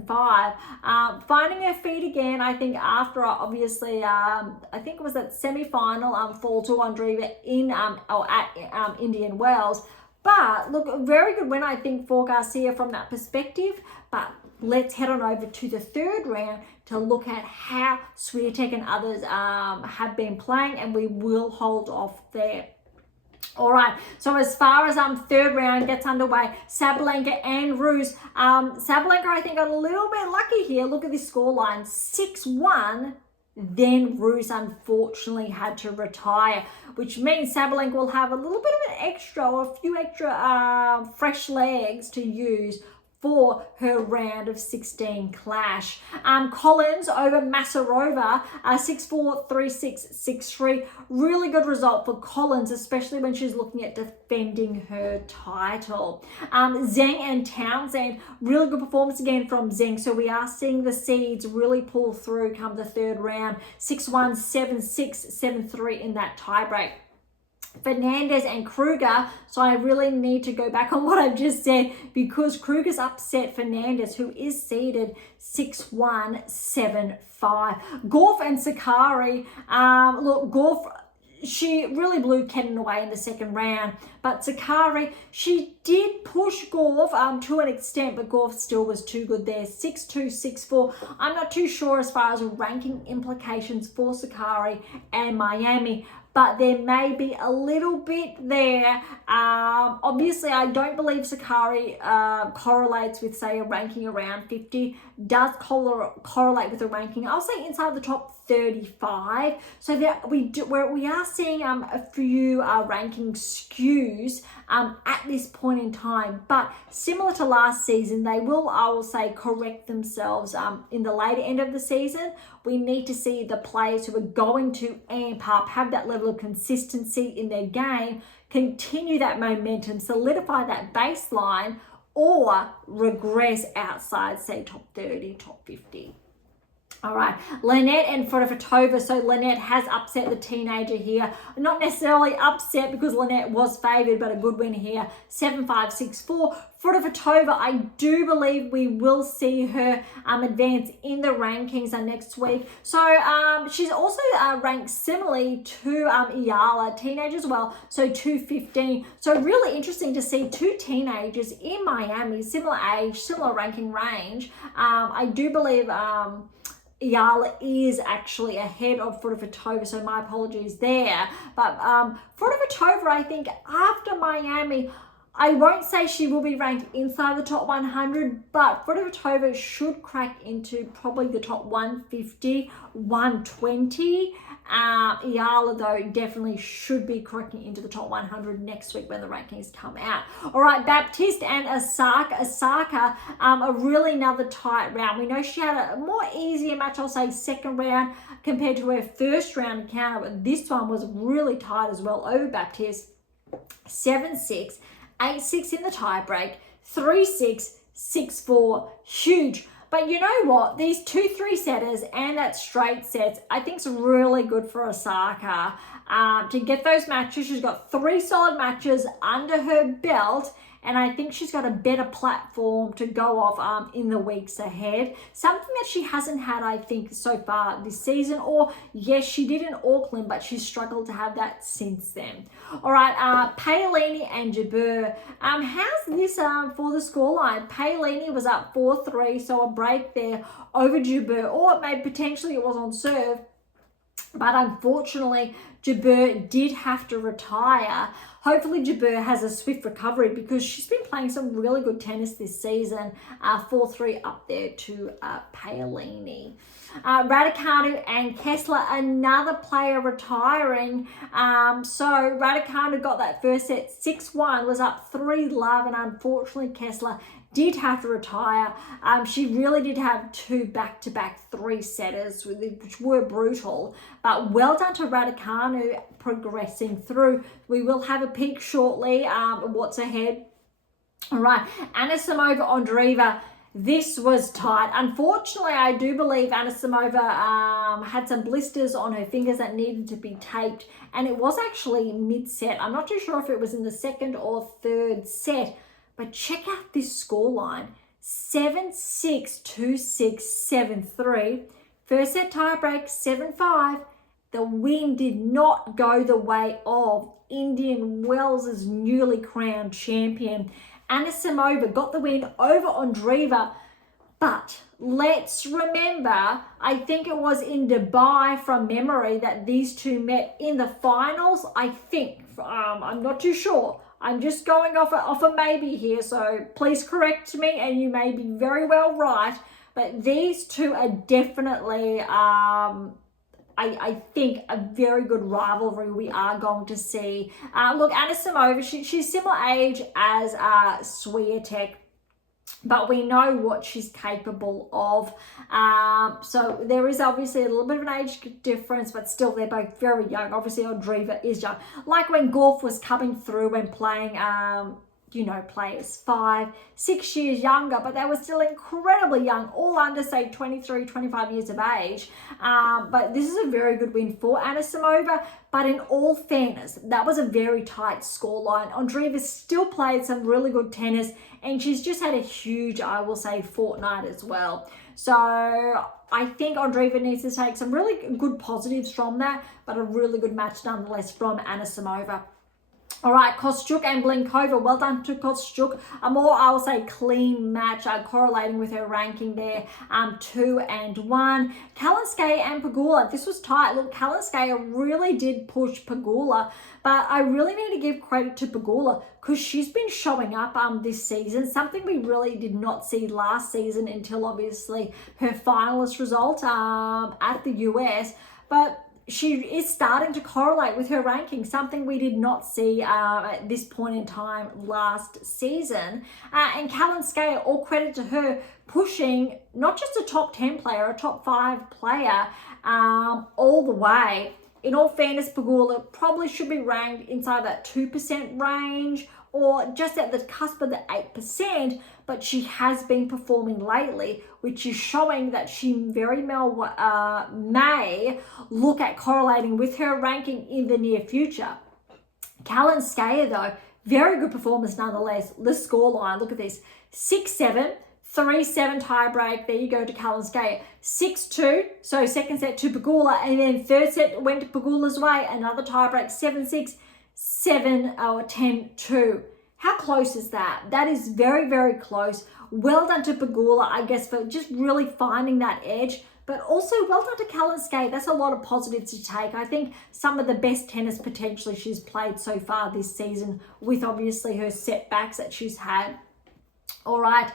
7-5. Finding her feet again, I think, after obviously, I think it was that semi-final fall to Andreeva in at Indian Wells. But look, a very good win, I think, for Garcia from that perspective. But let's head on over to the third round to look at how Swiatek and others have been playing, and we will hold off there. All right, so as far as third round gets underway, Sabalenka and Ruse. Sabalenka, I think, got a little bit lucky here. Look at this scoreline, 6-1. Then Ruse unfortunately had to retire, which means Sabalenka will have a little bit of an extra, or a few extra fresh legs to use for her round of 16 clash. Collins over Masarova, 6-4, 3-6, 6-3. Really good result for Collins, especially when she's looking at defending her title. Zheng and Townsend, really good performance again from Zheng. So we are seeing the seeds really pull through come the third round. 6-1, 7-6, 7-3 in that tiebreak. Fernandez and Kruger, so I really need to go back on what I've just said, because Kruger's upset Fernandez, who is seeded 6-1, 7-5. Gauff and Sakari, look, Gauff, she really blew Kenin away in the second round, but Sakari, she did push Gauff to an extent, but Gauff still was too good there. 6-2, 6-4. I'm not too sure as far as ranking implications for Sakari and Miami, but there may be a little bit there. Obviously, I don't believe Sakari correlates with, say, a ranking around 50. Does correlate with a ranking, I'll say, inside the top 35. So that we are seeing a few ranking skews at this point in time. But similar to last season, they will, I will say, correct themselves in the later end of the season. We need to see the players who are going to amp up, have that level of consistency in their game, continue that momentum, solidify that baseline, or regress outside, say, top 30, top 50. All right, Lynette and Fedotova. So Lynette has upset the teenager here. Not necessarily upset because Lynette was favoured, but a good win here. 7-5, 6-4. Fedotova, I do believe we will see her advance in the rankings next week. So she's also ranked similarly to Ayala, teenager as well, so 215. So really interesting to see two teenagers in Miami, similar age, similar ranking range. I do believe Ayala is actually ahead of Fedotova, so my apologies there. But Fedotova, I think after Miami, I won't say she will be ranked inside the top 100, but Fedotova should crack into probably the top 150, 120. Ayala, though, definitely should be cracking into the top 100 next week when the rankings come out. All right, Baptiste and Osaka. Osaka, a really another tight round. We know she had a more easier match, I'll say, second round compared to her first round encounter, but this one was really tight as well over Baptiste. 7-6. 8-6 in the tiebreak, 3-6, 6-4, huge. But you know what? These 2-3 setters and that straight sets, I think is really good for Osaka to get those matches. She's got 3 solid matches under her belt, and I think she's got a better platform to go off in the weeks ahead. Something that she hasn't had, I think, so far this season. Or, yes, she did in Auckland, but she's struggled to have that since then. All right, Paolini and Jabeur. How's this for the scoreline? Paolini was up 4-3, so a break there over Jabeur. Or potentially it was on serve. But unfortunately, Jabeur did have to retire. Hopefully Jabeur has a swift recovery because she's been playing some really good tennis this season. 4-3 up there to Paolini. Raducanu and Kessler, another player retiring. So Raducanu got that first set 6-1, was up 3-love, and unfortunately Kessler did have to retire. She really did have 2 back-to-back 3-setters, which were brutal. But well done to Raducanu progressing through. We will have a peek shortly. What's ahead? All right, Anisimova, Andreeva. This was tight. Unfortunately, I do believe Anisimova had some blisters on her fingers that needed to be taped, and it was actually mid-set. I'm not too sure if it was in the 2nd or 3rd set, but check out this scoreline. 7-6, 2-6, 7-3. First set tiebreak, 7-5. The win did not go the way of Indian Wells' newly crowned champion. Anisimova got the win over Andreeva, but let's remember, I think it was in Dubai from memory that these two met in the finals. I think, I'm not too sure. I'm just going off a maybe here, so please correct me, and you may be very well right. But these two are definitely, I think, a very good rivalry we are going to see. Look, Anisimova, she's similar age as Swiatek, but we know what she's capable of. So there is obviously a little bit of an age difference, but still they're both very young. Obviously Andreeva is young. Like when Golf was coming through and playing, players 5, 6 years younger, but they were still incredibly young, all under, say, 23, 25 years of age. But this is a very good win for Anisimova. But in all fairness, that was a very tight scoreline. Andreeva still played some really good tennis, and she's just had a huge, I will say, fortnight as well. So I think Andreeva needs to take some really good positives from that, but a really good match nonetheless from Anisimova. All right, Kostyuk and Blinkova. Well done to Kostyuk. A more, I will say, clean match, correlating with her ranking there, 2-1. Kalinskaya and Pegula. This was tight. Look, Kalinskaya really did push Pegula, but I really need to give credit to Pegula because she's been showing up this season, something we really did not see last season until obviously her finalist result at the US. But she is starting to correlate with her ranking, something we did not see at this point in time last season. And Kalinskaya, all credit to her, pushing not just a top 10 player, a top 5 player all the way. In all fairness, Pegula probably should be ranked inside that 2% range or just at the cusp of the 8%, but she has been performing lately, which is showing that she very well may look at correlating with her ranking in the near future. Kalinskaya, though, very good performance nonetheless. The scoreline, look at this, 6-7, 3-7 tiebreak. There you go to Kalinskaya. 6-2, so second set to Pegula, and then third set went to Pegula's way. Another tiebreak, 7-6, 10-2. How close is that? That is very, very close. Well done to Pegula, I guess, for just really finding that edge. But also well done to Kalinskaya. That's a lot of positives to take. I think some of the best tennis potentially she's played so far this season, with obviously her setbacks that she's had. All right,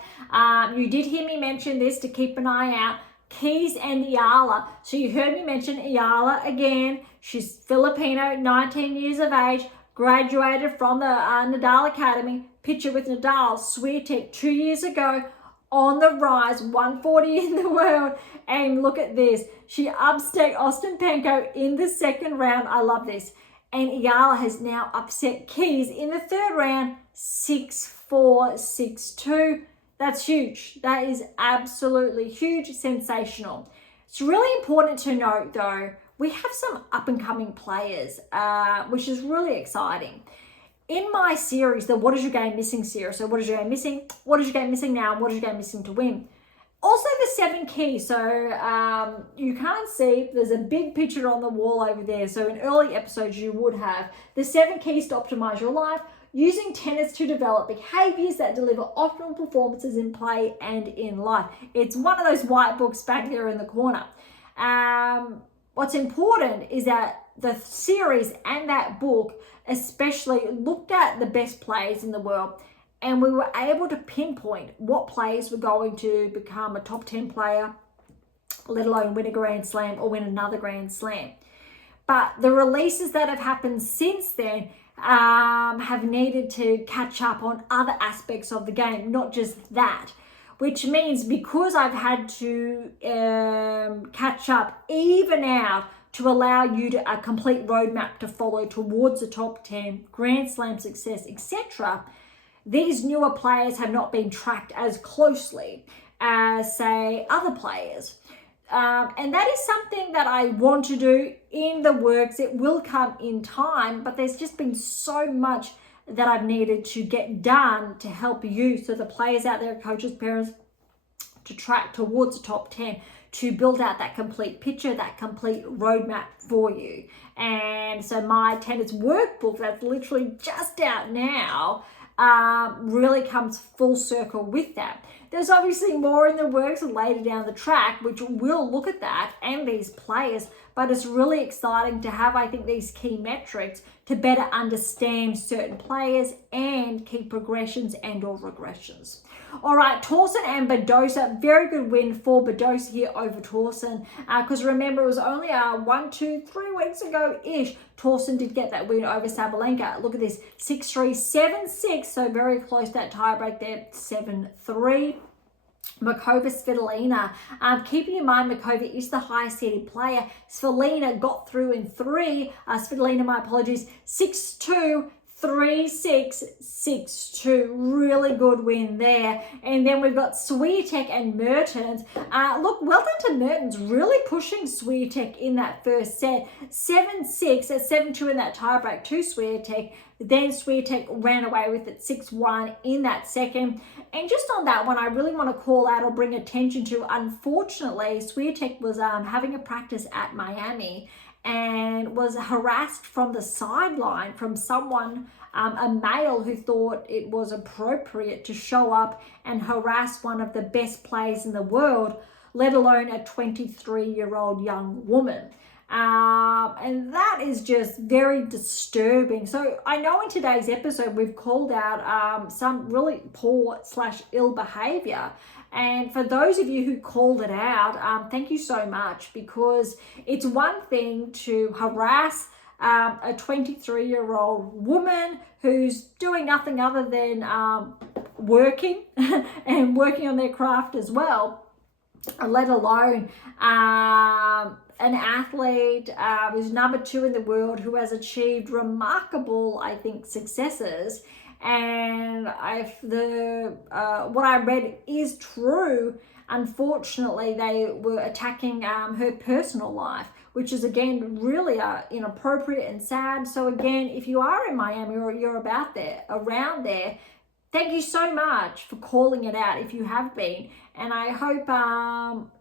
you did hear me mention this to keep an eye out. Keys and Ayala. So you heard me mention Ayala again. She's Filipino, 19 years of age, graduated from the Nadal Academy. Picture with Nadal, Swiatek 2 years ago, on the rise, 140 in the world. And look at this. She upset Ostapenko in the second round. I love this. And Ayala has now upset Keys in the third round, 6-4, 6-2. That's huge. That is absolutely huge, sensational. It's really important to note, though, we have some up-and-coming players, which is really exciting. In my series, the What Is Your Game Missing series, so what is your game missing? What is your game missing now? What is your game missing to win? Also the 7 keys. So you can't see, there's a big picture on the wall over there. So in early episodes, you would have the 7 keys to optimize your life, using tennis to develop behaviors that deliver optimal performances in play and in life. It's one of those white books back there in the corner. What's important is that the series and that book especially looked at the best players in the world, and we were able to pinpoint what players were going to become a top 10 player, let alone win a Grand Slam or win another Grand Slam. But the releases that have happened since then have needed to catch up on other aspects of the game, not just that. Which means because I've had to catch up, even out, to allow you to a complete roadmap to follow towards the top 10, Grand Slam success, etc., these newer players have not been tracked as closely as, say, other players. And that is something that I want to do in the works. It will come in time, but there's just been so much that I've needed to get done to help you, so the players out there, coaches, parents, to track towards the top 10, to build out that complete picture, that complete roadmap for you. And so my tennis workbook that's literally just out now really comes full circle with that. There's obviously more in the works later down the track, which will look at that and these players, but it's really exciting to have, I think, these key metrics to better understand certain players and key progressions and or regressions. All right, Towson and Badosa, very good win for Badosa here over Towson, because remember, it was only 1, 2, 3 weeks ago-ish, Towson did get that win over Sabalenka. Look at this, 6-3, 7-6, so very close, that tiebreak there, 7-3. Makova Svitolina. Keeping in mind, Makova is the highest seeded player. Svitolina got through in 3. Svitolina, my apologies, 6-2. 3-6, 6-2, really good win there. And then we've got Swiatek and Mertens. Look, well done to Mertens, really pushing Swiatek in that first set. 7-6, 7-2 in that tiebreak to Swiatek. Then Swiatek ran away with it 6-1 in that second. And just on that one, I really want to call out or bring attention to, unfortunately, Swiatek was having a practice at Miami and was harassed from the sideline from someone, a male, who thought it was appropriate to show up and harass one of the best players in the world, let alone a 23-year-old young woman. And that is just very disturbing. So I know in today's episode we've called out some really poor / ill behavior. And for those of you who called it out, thank you so much, because it's one thing to harass a 23-year-old woman who's doing nothing other than working and working on their craft as well, let alone an athlete who's number 2 in the world, who has achieved remarkable, I think, successes. And what I read is true. Unfortunately, they were attacking her personal life, which is, again, really inappropriate and sad. So again, if you are in Miami or you're around there, thank you so much for calling it out if you have been. And I hope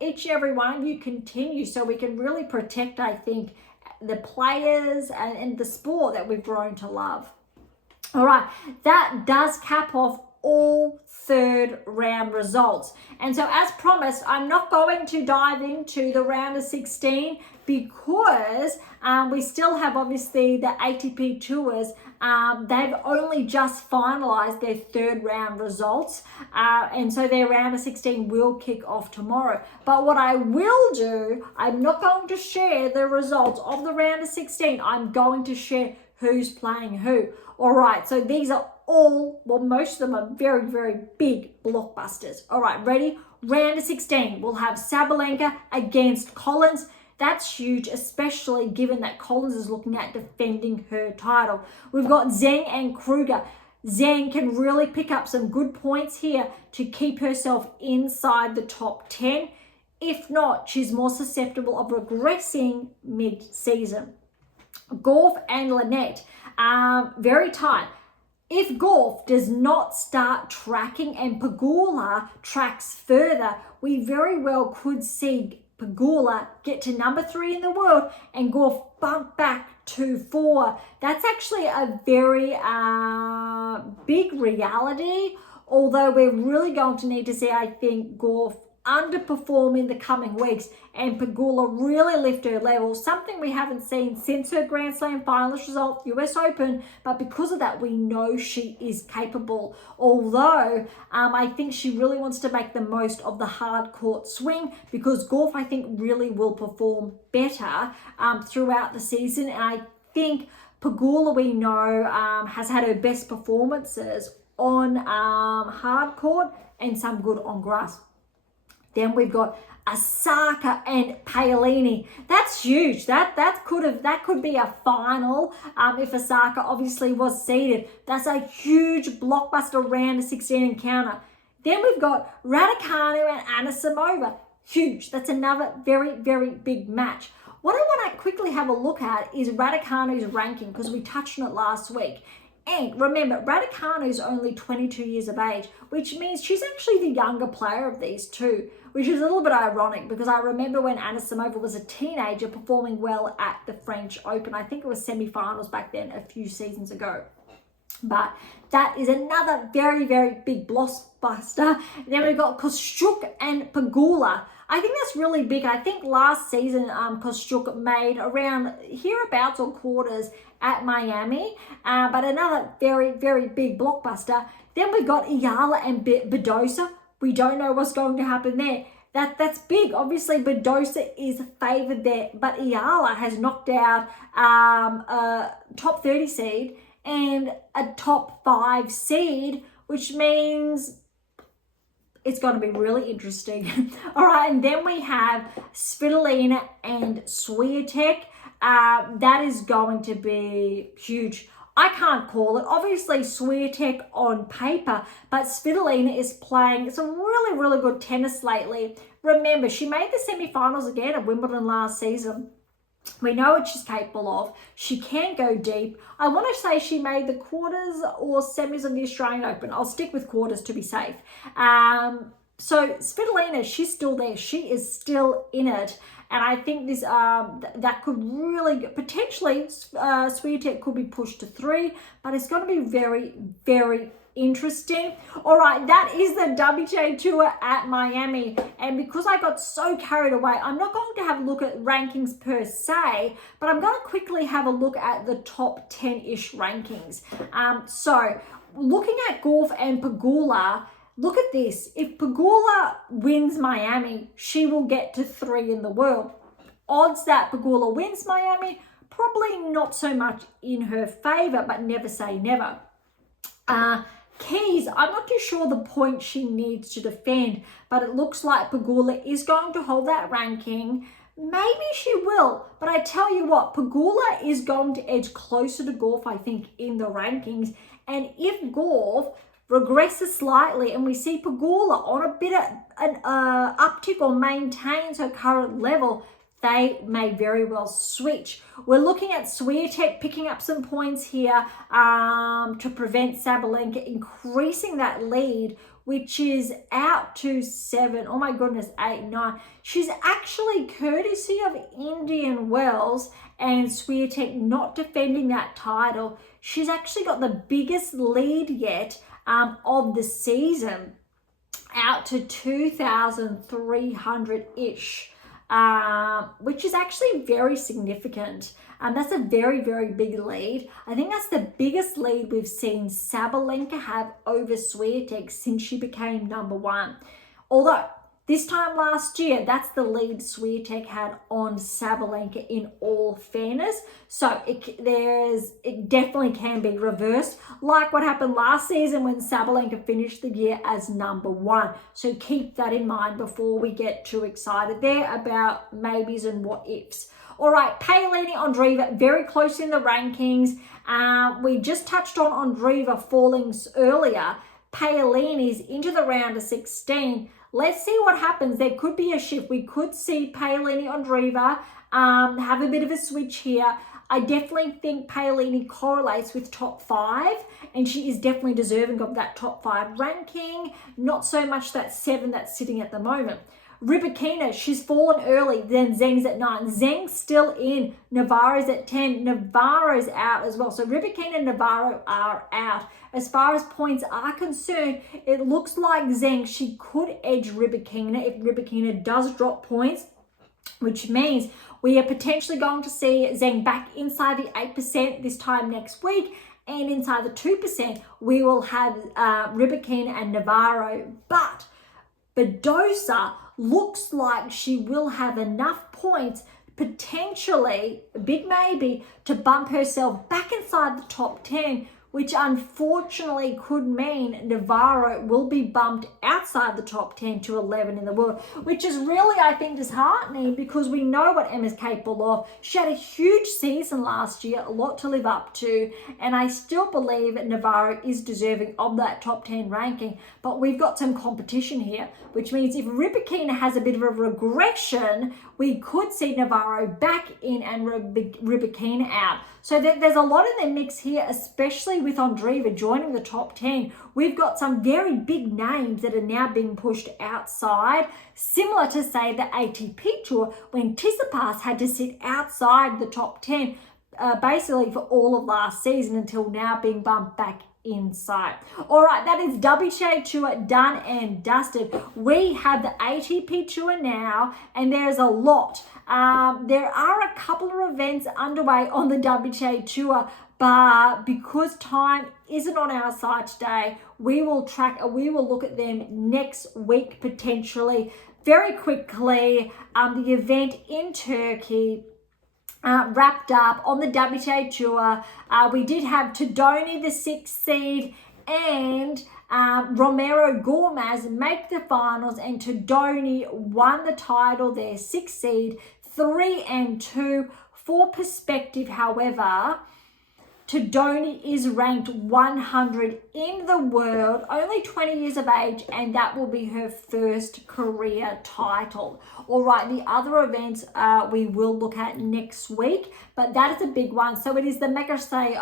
each and every one of you continue, so we can really protect, I think, the players and the sport that we've grown to love. All right, that does cap off all third round results. And so as promised, I'm not going to dive into the round of 16 because we still have, obviously, the ATP tours. They've only just finalized their third round results. And so their round of 16 will kick off tomorrow. But what I will do, I'm not going to share the results of the round of 16. I'm going to share who's playing who. All right, so these are all, well, most of them are very, very big blockbusters. All right, ready? Round of 16, we'll have Sabalenka against Collins. That's huge, especially given that Collins is looking at defending her title. We've got Zheng and Kruger. Zheng can really pick up some good points here to keep herself inside the top 10. If not, she's more susceptible of regressing mid-season. Gauff and Lynette, very tight. If Gauff does not start tracking and Pegula tracks further, we very well could see Pegula get to number 3 in the world and Gauff bump back to 4. That's actually a very big reality, although we're really going to need to see, I think, Gauff underperform in the coming weeks and Pegula really lift her level, something we haven't seen since her Grand Slam finalist result, US Open, but because of that, we know she is capable. Although, I think she really wants to make the most of the hard court swing, because Gauff, I think, really will perform better throughout the season, and I think Pegula, we know, has had her best performances on hard court and some good on grass. Then we've got Osaka and Paolini. That's huge. That could be a final if Osaka obviously was seeded. That's a huge blockbuster round of 16 encounter. Then we've got Raducanu and Anisimova. Huge. That's another very, very big match. What I want to quickly have a look at is Raducanu's ranking, because we touched on it last week. And remember, Raducanu is only 22 years of age, which means she's actually the younger player of these two, which is a little bit ironic because I remember when Anisimova was a teenager performing well at the French Open. I think it was semi-finals back then a few seasons ago. But that is another very, very big blockbuster. Then we've got Kostyuk and Pegula. I think that's really big. I think last season Kostyuk made around hereabouts or quarters at Miami. But another very, very big blockbuster. Then we got Ayala and Badosa. We don't know what's going to happen there. That's big. Obviously, Badosa is favoured there, but Ayala has knocked out a top 30 seed and a top 5 seed, which means it's going to be really interesting. All right, and then we have Svitolina and Swiatek. That is going to be huge. I can't call it. Obviously, Swiatek on paper, but Svitolina is playing some really, really good tennis lately. Remember, she made the semi-finals again at Wimbledon last season. We know what she's capable of. She can go deep. I want to say she made the quarters or semis of the Australian Open. I'll stick with quarters to be safe. So Svitolina, she's still there. She is still in it. And I think this that could really, potentially, Swiatek could be pushed to 3. But it's going to be very, very interesting. All right, that is the WTA Tour at Miami. And because I got so carried away, I'm not going to have a look at rankings per se, but I'm going to quickly have a look at the top 10-ish rankings. So looking at Gauff and Pegula, look at this. If Pegula wins Miami, she will get to 3 in the world. Odds that Pegula wins Miami, probably not so much in her favor, but never say never. Keys, I'm not too sure the point she needs to defend, but it looks like Pegula is going to hold that ranking. Maybe she will, but I tell you what, Pegula is going to edge closer to Gauff, I think, in the rankings. And if Gauff regresses slightly and we see Pegula on a bit of an uptick or maintains her current level, they may very well switch. We're looking at Swiatek picking up some points here to prevent Sabalenka increasing that lead, which is out to 7. Oh my goodness, 8, 9. She's actually, courtesy of Indian Wells and Swiatek not defending that title, she's actually got the biggest lead yet of the season, out to 2,300-ish. Which is actually very significant. That's a very, very big lead. I think that's the biggest lead we've seen Sabalenka have over Swiatek since she became number 1. Although this time last year, that's the lead Swiatek had on Sabalenka in all fairness. So it definitely can be reversed, like what happened last season when Sabalenka finished the year as number 1. So keep that in mind before we get too excited there about maybes and what ifs. All right, Paolini, Andreeva, very close in the rankings. We just touched on Andreeva falling earlier. Paolini's into the round of 16. Let's see what happens. There could be a shift. We could see Paolini, Andreeva have a bit of a switch here. I definitely think Paolini correlates with top 5, and she is definitely deserving of that top 5 ranking. Not so much that 7 that's sitting at the moment. Rybakina, she's fallen early, then Zheng's at 9. Zheng's still in. Navarro's at 10. Navarro's out as well. So Rybakina and Navarro are out. As far as points are concerned, it looks like Zheng, she could edge Rybakina if Rybakina does drop points, which means we are potentially going to see Zheng back inside the 8% this time next week. And inside the 2%, we will have Rybakina and Navarro. But Badosa looks like she will have enough points potentially, big maybe, to bump herself back inside the top 10, which unfortunately could mean Navarro will be bumped outside the top 10 to 11 in the world, which is really, I think, disheartening because we know what Emma's capable of. She had a huge season last year, a lot to live up to, and I still believe that Navarro is deserving of that top 10 ranking, but we've got some competition here, which means if Rybakina has a bit of a regression, we could see Navarro back in and Rybakina out. So there's a lot in the mix here, especially with Andreeva joining the top 10. We've got some very big names that are now being pushed outside, similar to, say, the ATP Tour when Tsitsipas had to sit outside the top 10 basically for all of last season until now being bumped back inside. All right, that is WTA Tour done and dusted. We have the ATP Tour now, and there's a lot. There are a couple of events underway on the WTA Tour, but because time isn't on our side today, we will look at them next week potentially. Very quickly, the event in Turkey wrapped up on the WTA Tour. We did have Todoni, the 6th seed, and Romero Gormaz make the finals, and Todoni won the title, their 6th seed, 3-2. For perspective, however, Todoni is ranked 100 in the world, only 20 years of age, and that will be her first career title. All right, the other events we will look at next week, but that is a big one. So it is the Megasaray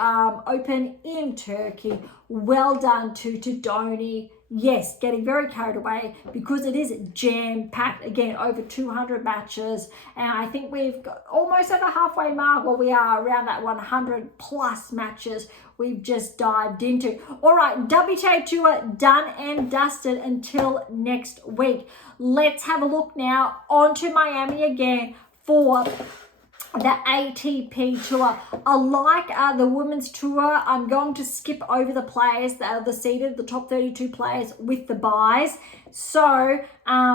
Open in Turkey. Well done to Todoni. Yes, getting very carried away because it is jam-packed. Again, over 200 matches. And I think we've got almost at the halfway mark, where we are around that 100 plus matches we've just dived into. All right, WTA Tour done and dusted until next week. Let's have a look now onto Miami again for the ATP Tour. Unlike the Women's Tour, I'm going to skip over the players that are the seeded, the top 32 players with the buys, so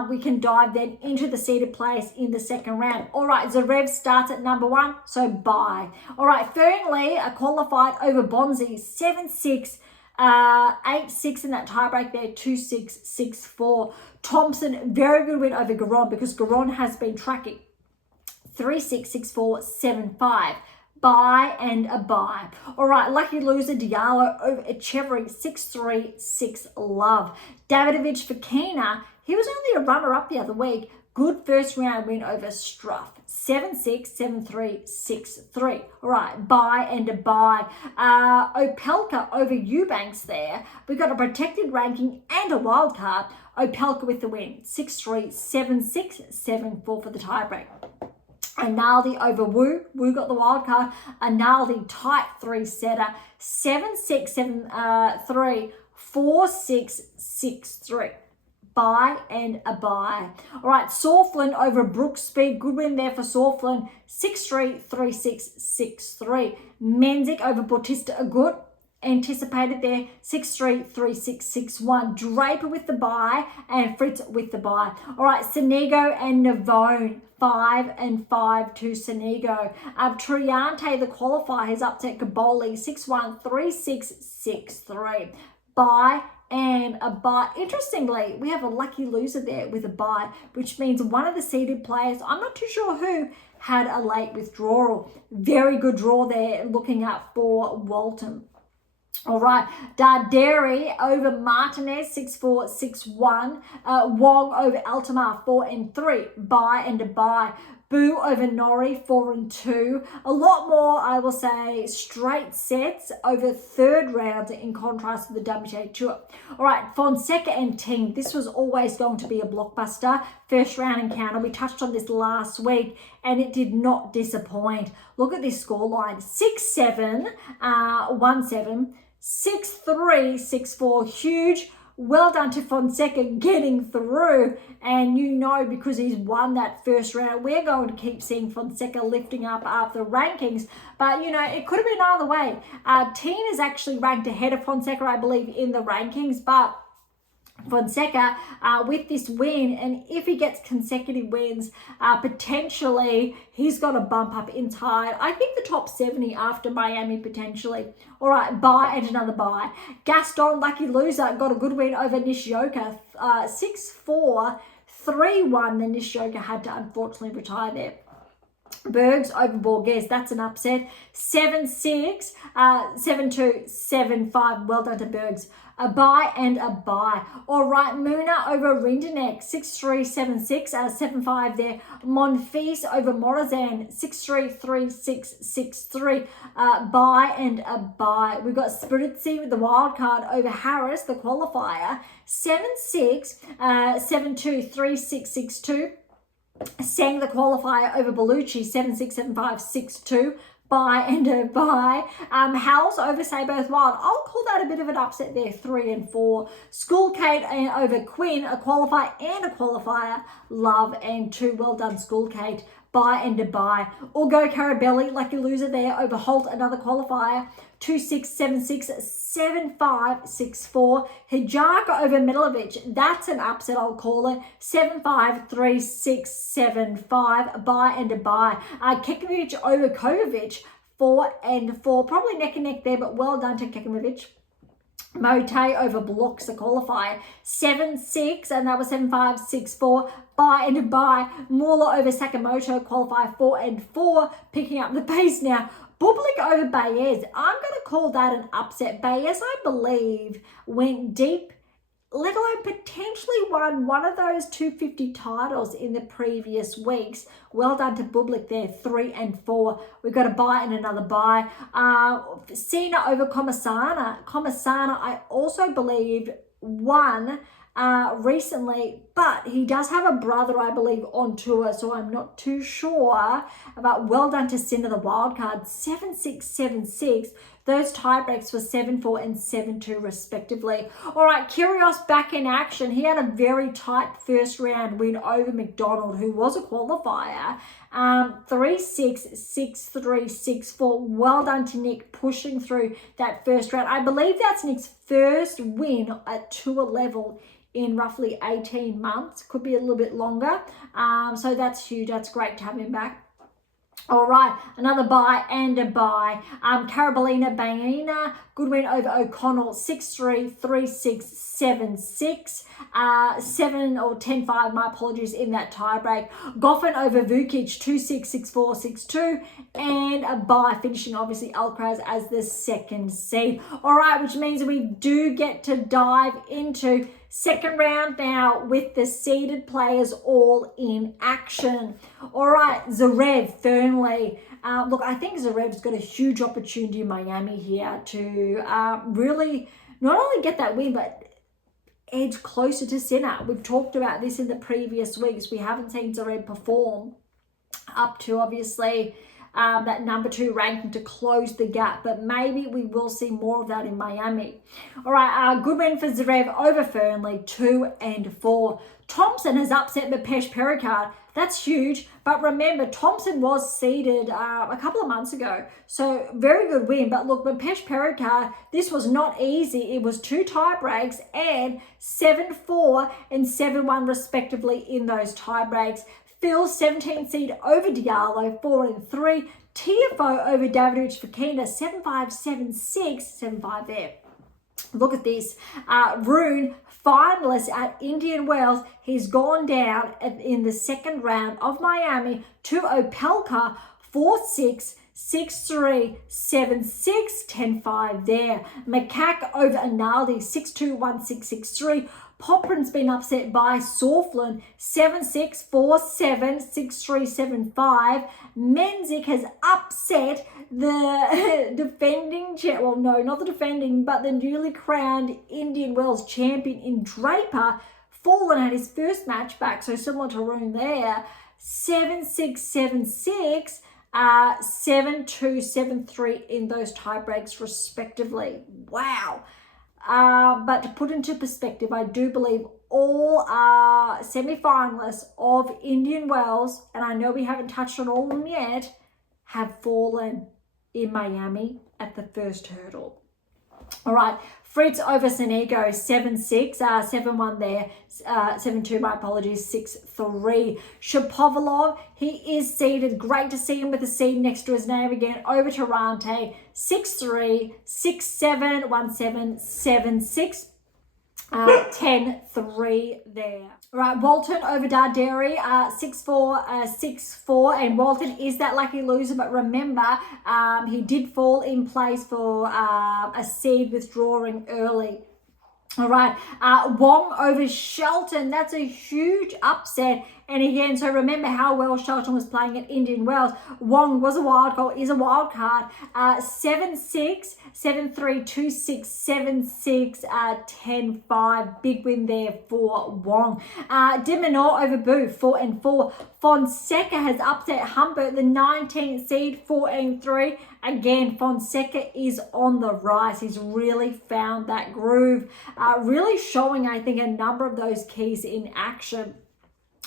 we can dive then into the seeded players in the second round. All right, Zverev starts at number 1, so bye. All right, Fernley qualified over Bonzi, 7-6. 8-6 in that tiebreak there, 2-6, 6-4. Thompson, very good win over Garon because Garon has been tracking 3-6, 6-4, 7-5. Bye and a bye. All right, lucky loser Diallo over Echeverry, 6-3, 6-love. Davidovich Fokina, he was only a runner-up the other week. Good first round win over Struff, 7-6, 7-3, 6-3. All right, bye and a bye. Opelka over Eubanks there. We got a protected ranking and a wild card. Opelka with the win, 6-3, 7-6, 7-4 for the tiebreak. Analdi over Wu. Wu got the wild card. Analdi tight 3-setter. 7-6, 7-3, 4-6, 6-3. Bye and a bye. All right, Sauflin over Brooksby. Good win there for Sauflin. 6-3, 3-6, 6-3. Menzik over Bautista Agut. Anticipated there, 6-3, 3-6, 6-1. Draper with the bye and Fritz with the bye. All right, Sonego and Navone, 5-5 to Sonego. Triante, the qualifier, has upset Gaboli, 6-1, 3-6, 6-3. Bye and a bye. Interestingly, we have a lucky loser there with a bye, which means one of the seeded players, I'm not too sure who, had a late withdrawal. Very good draw there, looking up for Walton. All right, Darderi over Martinez, 6-4, 6-1. Wong over Altamar, 4-3. Bye and a bye. Boo over Norrie, 4-2. A lot more, I will say, straight sets over third rounds in contrast to the WTA Tour. All right, Fonseca and Ting. This was always going to be a blockbuster. First round encounter. We touched on this last week, and it did not disappoint. Look at this scoreline. 6-7, 1-7. 6-3, 6-4. Huge. Well done to Fonseca getting through, and you know, because he's won that first round, we're going to keep seeing Fonseca lifting up the rankings, but you know, it could have been either way. Teen is actually ranked ahead of Fonseca, I believe, in the rankings, but Fonseca with this win, and if he gets consecutive wins, potentially he's got a bump up in tide. I think the top 70 after Miami potentially. All right, bye and another bye. Gaston, lucky loser, got a good win over Nishioka, 6-4, 3-1. Then Nishioka had to unfortunately retire there. Berge over Borges, that's an upset. 7-6, 7-2, 7-5. Well done to Berge. A bye and a bye. All right, Muna over Rinderknech, 6-3, 7-6, 7-5 there. Monfils over Morazan, 6-3, 3-6, 6-3. Bye and a bye. We've got Spiritzi with the wild card over Harris, the qualifier, 7-6, 7-2, 3-6, 6-2. Sang the qualifier over Bellucci, 7-6, 7-5, 6-2. Bye and a bye. Howells over Sayboth Wild. I'll call that a bit of an upset there, 3-4. School Kate over Quinn, a qualifier and a qualifier. Love and 2. Well done, School Kate. Bye and a bye. Ugo Carabelli, lucky loser there over Holt, another qualifier. 2-6, 7-6, 7-5, 6-4. Hijaka over Medalovic. That's an upset, I'll call it. 7-5, 3-6, 7-5. Bye and a bye. Kekmanovic over Kovacic. 4-4. Probably neck and neck there, but well done to Kekmanovic. Mote over Blocks, the qualifier, 7-6, and that was 7-5, 6-4. Bye and a bye. Muller over Sakamoto, qualifier, 4-4. Picking up the pace now. Bublik over Baez. I'm going to call that an upset. Baez, I believe, went deep, let alone potentially won one of those 250 titles in the previous weeks. Well done to Bublik there, 3-4. We've got a bye and another bye. Cena over Comasana. Comasana, I also believe, won recently, but he does have a brother, I believe, on tour, so I'm not too sure about. Well done to Sinner, the wild card, 7-6, 7-6. Those tie breaks were 7-4 and 7-2 respectively. All right, Kyrgios back in action. He had a very tight first round win over McDonald, who was a qualifier. 3-6, 6-3, 6-4. Well done to Nick pushing through that first round. I believe that's Nick's first win at tour level in roughly 18 months. Could be a little bit longer. So that's huge. That's great to have him back. All right, another bye and a bye. Carabellina Baina, good win over O'Connell, 6-3, 3-6, 7-6, 7 or 10-5, my apologies, in that tiebreak. Goffin over Vukic, 2-6, 6-4, 6-2, and a bye, finishing obviously Alcaraz as the second seed. All right, which means we do get to dive into second round now with the seeded players all in action. All right, Zverev, Fernley. Look, I think Zverev's got a huge opportunity in Miami here to really not only get that win, but edge closer to Sinner. We've talked about this in the previous weeks. We haven't seen Zverev perform up to, obviously, that number 2 ranking to close the gap, but maybe we will see more of that in Miami. All right, good win for Zverev over Fernley, 2-4. Thompson has upset Mepesh Pericard. That's huge, but remember, Thompson was seeded a couple of months ago, so very good win. But look, Mepesh Pericard, this was not easy. It was 2 tie breaks and 7-4 and 7-1 respectively in those tie breaks. Phil, 17 seed over Diallo, 4-3. TFO over Davidovich Fokina, 7-5, 7-6, 7-5 there. Look at this. Rune, finalist at Indian Wells. He's gone down in the second round of Miami to Opelka, 4-6, 6-3, 7-6, 10-5 there. Macaque over Analdi, 6-2, 1-6, 6-3. Poprin's been upset by Sorflin, 7-6, 4-7, 6-3, 7-5. Menzik has upset the defending, well, no, not the defending, but the newly crowned Indian Wells champion in Draper, fallen at his first match back, so similar to Rune there, 7-6, 7-6, 7-2, 7-3 in those tie breaks respectively. Wow. But to put into perspective, I do believe all semi-finalists of Indian Wells, and I know we haven't touched on all of them yet, have fallen in Miami at the first hurdle. All right, Fritz over Sonego 7-6, 7-1 there, 7-2, my apologies, 6-3. Shapovalov, he is seeded. Great to see him with a seed next to his name again. Over Tarante 6-3, 6-7, 1-7, 7-6. 10-3 there. All right, Walton over Darderi, 6-4, 6-4, and Walton is that lucky loser, but remember, he did fall in place for a seed withdrawing early. All right, Wong over Shelton. That's a huge upset. And again, so remember how well Shelton was playing at Indian Wells. Wong was a wild card, is a wild card. 7-6, 7-3, 2-6, 7-6, 10-5. Big win there for Wong. De Minaur over Boo, 4-4. Fonseca has upset Humbert, the 19th seed, 4-3. Again, Fonseca is on the rise. He's really found that groove. Really showing, I think, a number of those keys in action.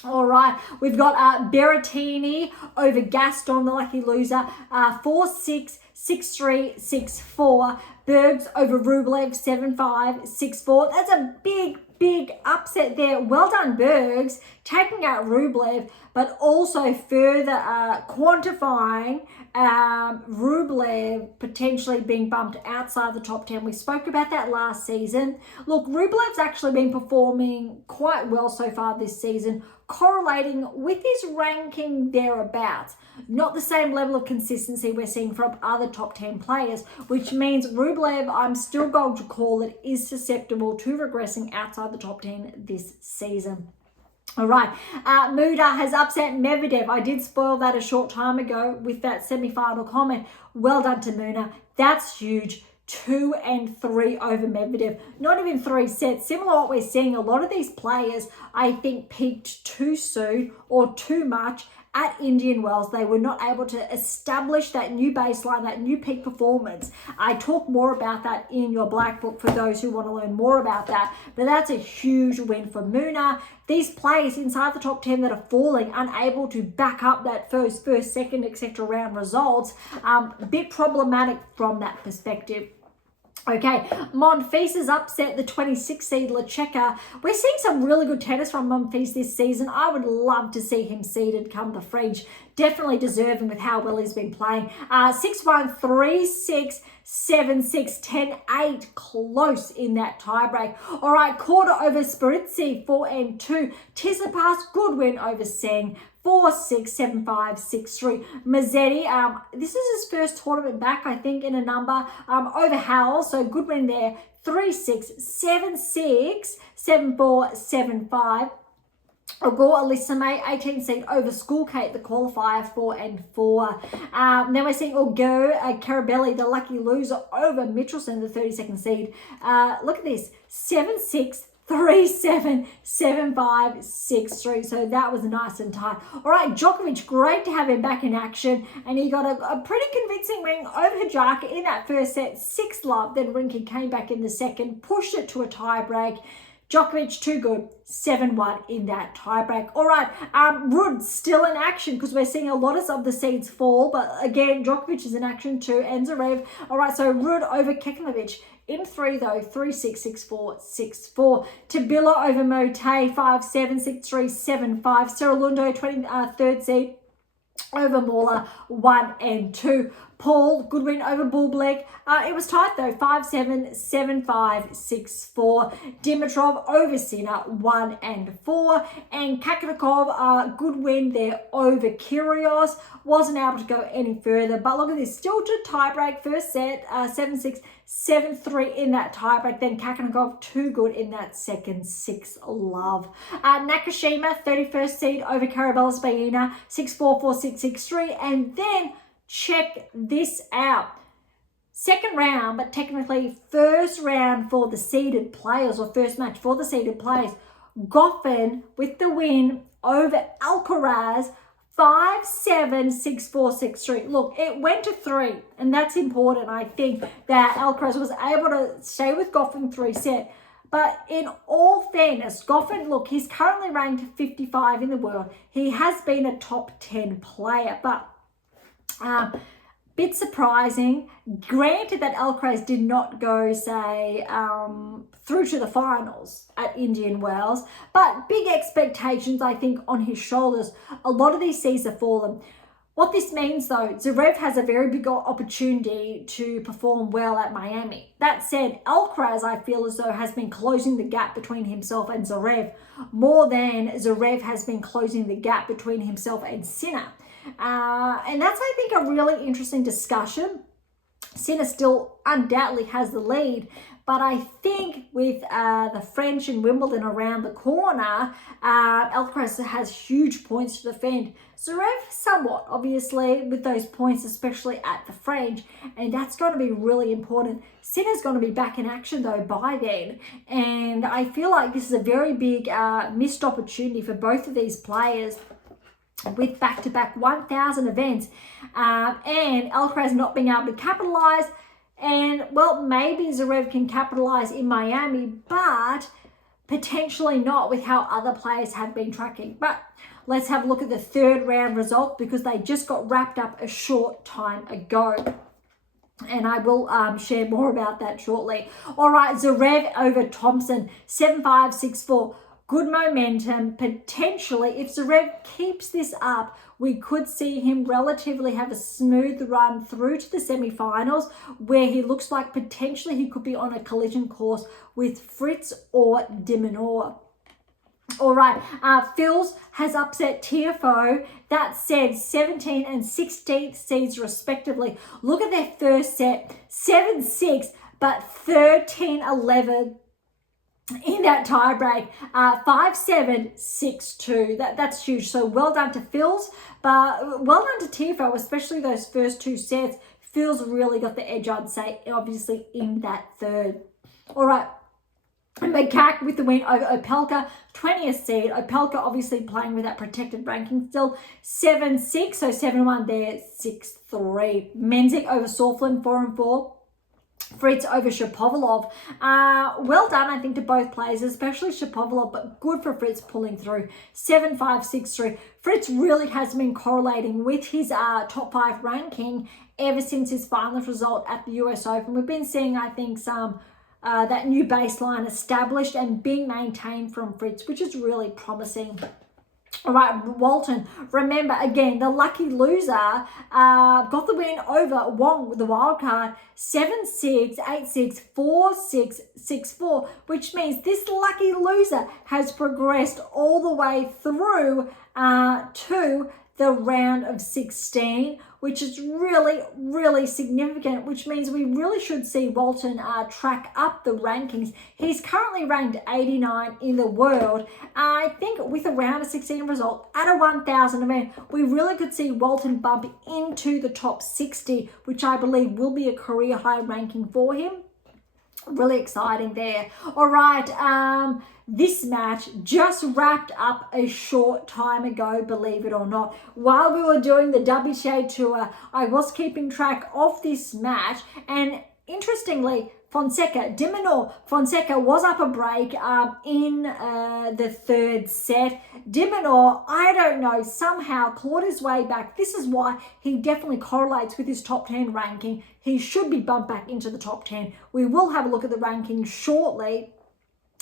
All right, we've got Berrettini over Gaston, the lucky loser, 4-6, 6-3, 6-4. Berge over Rublev, 7-5, 6-4. That's a big upset there. Well done, Bergs, taking out Rublev, but also further quantifying Rublev potentially being bumped outside the top 10. We spoke about that last season. Look, Rublev's actually been performing quite well so far this season, correlating with his ranking thereabouts. Not the same level of consistency we're seeing from other top 10 players, which means Rublev, I'm still going to call it, is susceptible to regressing outside the top 10 this season. All right, Muda has upset Medvedev. I did spoil that a short time ago with that semi-final comment. Well done to Muda. That's huge. 2-3 over Medvedev. Not even 3 sets. Similar to what we're seeing, a lot of these players, I think, peaked too soon or too much at Indian Wells. They were not able to establish that new baseline, that new peak performance. I talk more about that in your black book for those who want to learn more about that. But that's a huge win for Muna. These players inside the top 10 that are falling, unable to back up that first, second, etc. round results, a bit problematic from that perspective. Okay, Monfils has upset the 26th seed Lecheka. We're seeing some really good tennis from Monfils this season. I would love to see him seeded come the French. Definitely deserving with how well he's been playing. 6-1, 3-6, 7-6, 10-8. Close in that tiebreak. All right, Korda over Spiritzi, 4-2. Tsitsipas, good win over Seng. 4-6, 7-5, 6-3. Mazzetti, this is his first tournament back, I think, in a number. Over Howell, so good win there. 3-6, 7-6, 7-4, 7-5. Ogor Alisame, 18 seed over Schoolcate, the qualifier, 4-4. Then we're seeing Ogor Carabelli, the lucky loser, over Mitchelson, the 32nd seed. Look at this, 7-6, 3-7, 7-5, 6-3. So that was nice and tight. All right, Djokovic, great to have him back in action. And he got a pretty convincing win over Hajaka in that first set, 6-love. Then Rinke came back in the second, pushed it to a tiebreak. Djokovic, too good, 7-1 in that tiebreak. All right, Ruud still in action because we're seeing a lot of the seeds fall. But again, Djokovic is in action too, and Zverev. All right, so Ruud over Kekmanovic. In 3 though, 3-6, 6-4, 6-4. Tabilla over Mote, 5-7, 6-3, 7-5. Seralundo, 23rd seed over Mauler, 1-2. Paul, good win over Bublik. It was tight though, 5-7, 7-5, 6-4. Dimitrov over Sinner, 1-4. And Kakarikov, good win there over Kyrgios. Wasn't able to go any further. But look at this, still to tiebreak. First set, 7-6, 7-3 in that tiebreak. Then Kakarikov, too good in that second, 6-love. Nakashima, 31st seed over Carabellas Baena, 6-4, 4-6, 6-3. And then check this out. Second round, but technically first round for the seeded players, or first match for the seeded players. Goffin with the win over Alcaraz, 5-7, 6-4, 6-3. Look, it went to 3, and that's important. I think that Alcaraz was able to stay with Goffin 3-set. But in all fairness, Goffin, look, he's currently ranked 55 in the world. He has been a top 10 player, but Bit surprising. Granted that Alcaraz did not go, say, through to the finals at Indian Wells, but big expectations, I think, on his shoulders. A lot of these seeds have fallen. What this means, though, Zverev has a very big opportunity to perform well at Miami. That said, Alcaraz, I feel as though, has been closing the gap between himself and Zverev more than Zverev has been closing the gap between himself and Sinner. And that's, I think, a really interesting discussion. Sinner still undoubtedly has the lead, but I think with the French and Wimbledon around the corner, Alcaraz has huge points to defend. Zverev somewhat, obviously, with those points, especially at the French, and that's going to be really important. Sinner's going to be back in action, though, by then, and I feel like this is a very big missed opportunity for both of these players with back-to-back 1,000 events, and Alcaraz not being able to capitalize. And, well, maybe Zverev can capitalize in Miami, but potentially not with how other players have been tracking. But let's have a look at the third round result, because they just got wrapped up a short time ago. And I will share more about that shortly. All right, Zverev over Thompson, 7-5, 6-4. Good momentum. Potentially, if Zverev keeps this up, we could see him relatively have a smooth run through to the semi-finals, where he looks like potentially he could be on a collision course with Fritz or de Minaur. All right, Fils has upset Tiafoe. That said, 17 and 16th seeds respectively. Look at their first set, 7-6, but 13-11. In that tie break, 5-7, 6-2. That's huge. So well done to Fils, but well done to Tiafoe, especially those first two sets. Fils really got the edge, I'd say, obviously in that third. All right. Makak with the win over Opelka, 20th seed. Opelka obviously playing with that protected ranking still, 7-6, so 7-1 there, 6-3. Menzik over Sauflin, 4-4. Fritz over Shapovalov. Well done, I think, to both players, especially Shapovalov, but good for Fritz pulling through. 7-5, 6-3. Fritz really has been correlating with his top 5 ranking ever since his finals result at the US Open. We've been seeing, I think, some that new baseline established and being maintained from Fritz, which is really promising. All right, Walton, remember, again, the lucky loser got the win over Wong with the wild card, 7-6, 8-6, 4-6, 6-4, which means this lucky loser has progressed all the way through to the round of 16, which is really, really significant, which means we really should see Walton track up the rankings. He's currently ranked 89 in the world. I think with a round of 16 result at a 1,000 event, we really could see Walton bump into the top 60, which I believe will be a career high ranking for him. Really exciting there. All right, this match just wrapped up a short time ago, believe it or not. While we were doing the WTA tour, I was keeping track of this match, and interestingly, de Minaur Fonseca was up a break in the third set. De Minaur, I don't know, somehow clawed his way back. This is why he definitely correlates with his top 10 ranking. He should be bumped back into the top 10. We will have a look at the rankings shortly,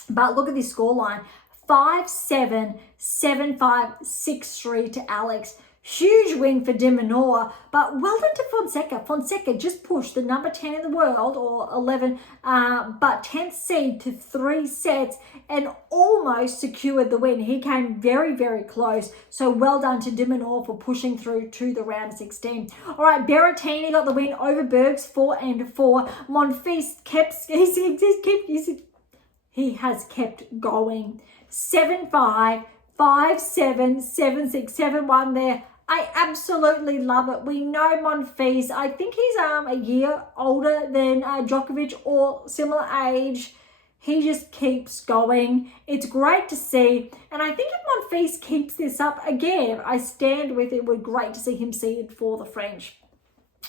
but look at this scoreline. 5-7, 7-5, 6-3 to Alex. Huge win for de Minaur, but well done to Fonseca. Fonseca just pushed the number 10 in the world, or 11, but 10th seed to 3 sets and almost secured the win. He came very, very close. So well done to de Minaur for pushing through to the round of 16. All right, Berrettini got the win over Berge, 4-4. Monfils he has kept going. 7-5, 5-7, 7-6, 7-1 there. I absolutely love it. We know Monfils. I think he's a year older than Djokovic or similar age. He just keeps going. It's great to see. And I think if Monfils keeps this up, again, I stand with it. We're great to see him seeded for the French.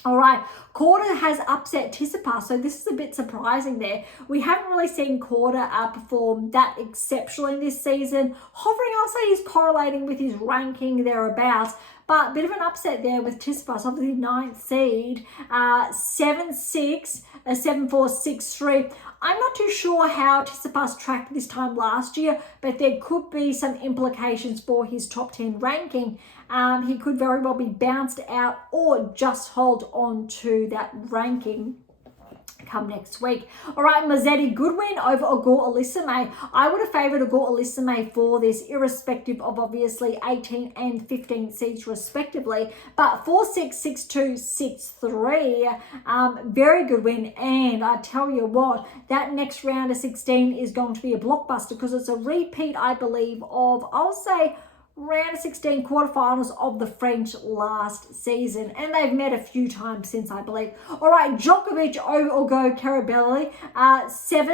All right, Korda has upset Tsitsipas, so this is a bit surprising there. We haven't really seen Korda perform that exceptionally this season. Hovering, I'll say he's correlating with his ranking thereabouts, but a bit of an upset there with Tsitsipas, obviously 9th seed, 7-6, 7-4, 6-3. I'm not too sure how Tsitsipas tracked this time last year, but there could be some implications for his top 10 ranking. He could very well be bounced out or just hold on to that ranking come next week. All right, Mazzetti, good win over Ogor Elisame. I would have favoured Ogor Elisame for this, irrespective of obviously 18 and 15 seeds respectively. But 4-6, 6-2, 6-3, very good win. And I tell you what, that next round of 16 is going to be a blockbuster because it's a repeat, I believe, of, I'll say, round of 16 quarterfinals of the French last season, and they've met a few times since, I believe. All right, Djokovic over Ugo Carabelli, 6-1,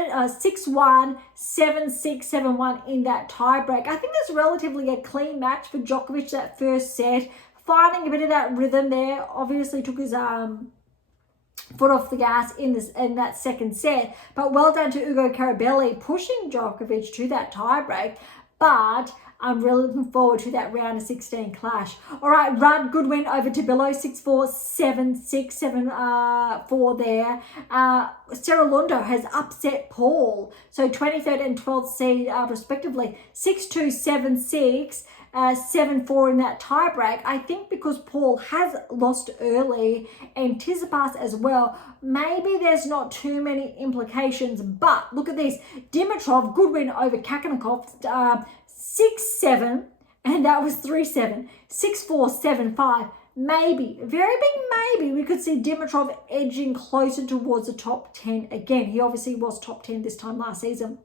7-6, 7-1 in that tiebreak. I think that's relatively a clean match for Djokovic, that first set, finding a bit of that rhythm there. Obviously took his foot off the gas in that second set, but well done to Ugo Carabelli pushing Djokovic to that tiebreak. But I'm really looking forward to that round of 16 clash. All right, Rudd, good win over Tabilo, 6-4, 7-6, 7-4 there. Serra has upset Paul, so 23rd and 12th seed respectively, 6-2, 7-6. 7-4 in that tiebreak. I think because Paul has lost early and Tsitsipas as well, maybe there's not too many implications. But look at this, Dimitrov, good win over Kakanakov, 6-7, and that was 3-7, 6-4, 7-5. Maybe, very big maybe, we could see Dimitrov edging closer towards the top 10 again. He obviously was top 10 this time last season.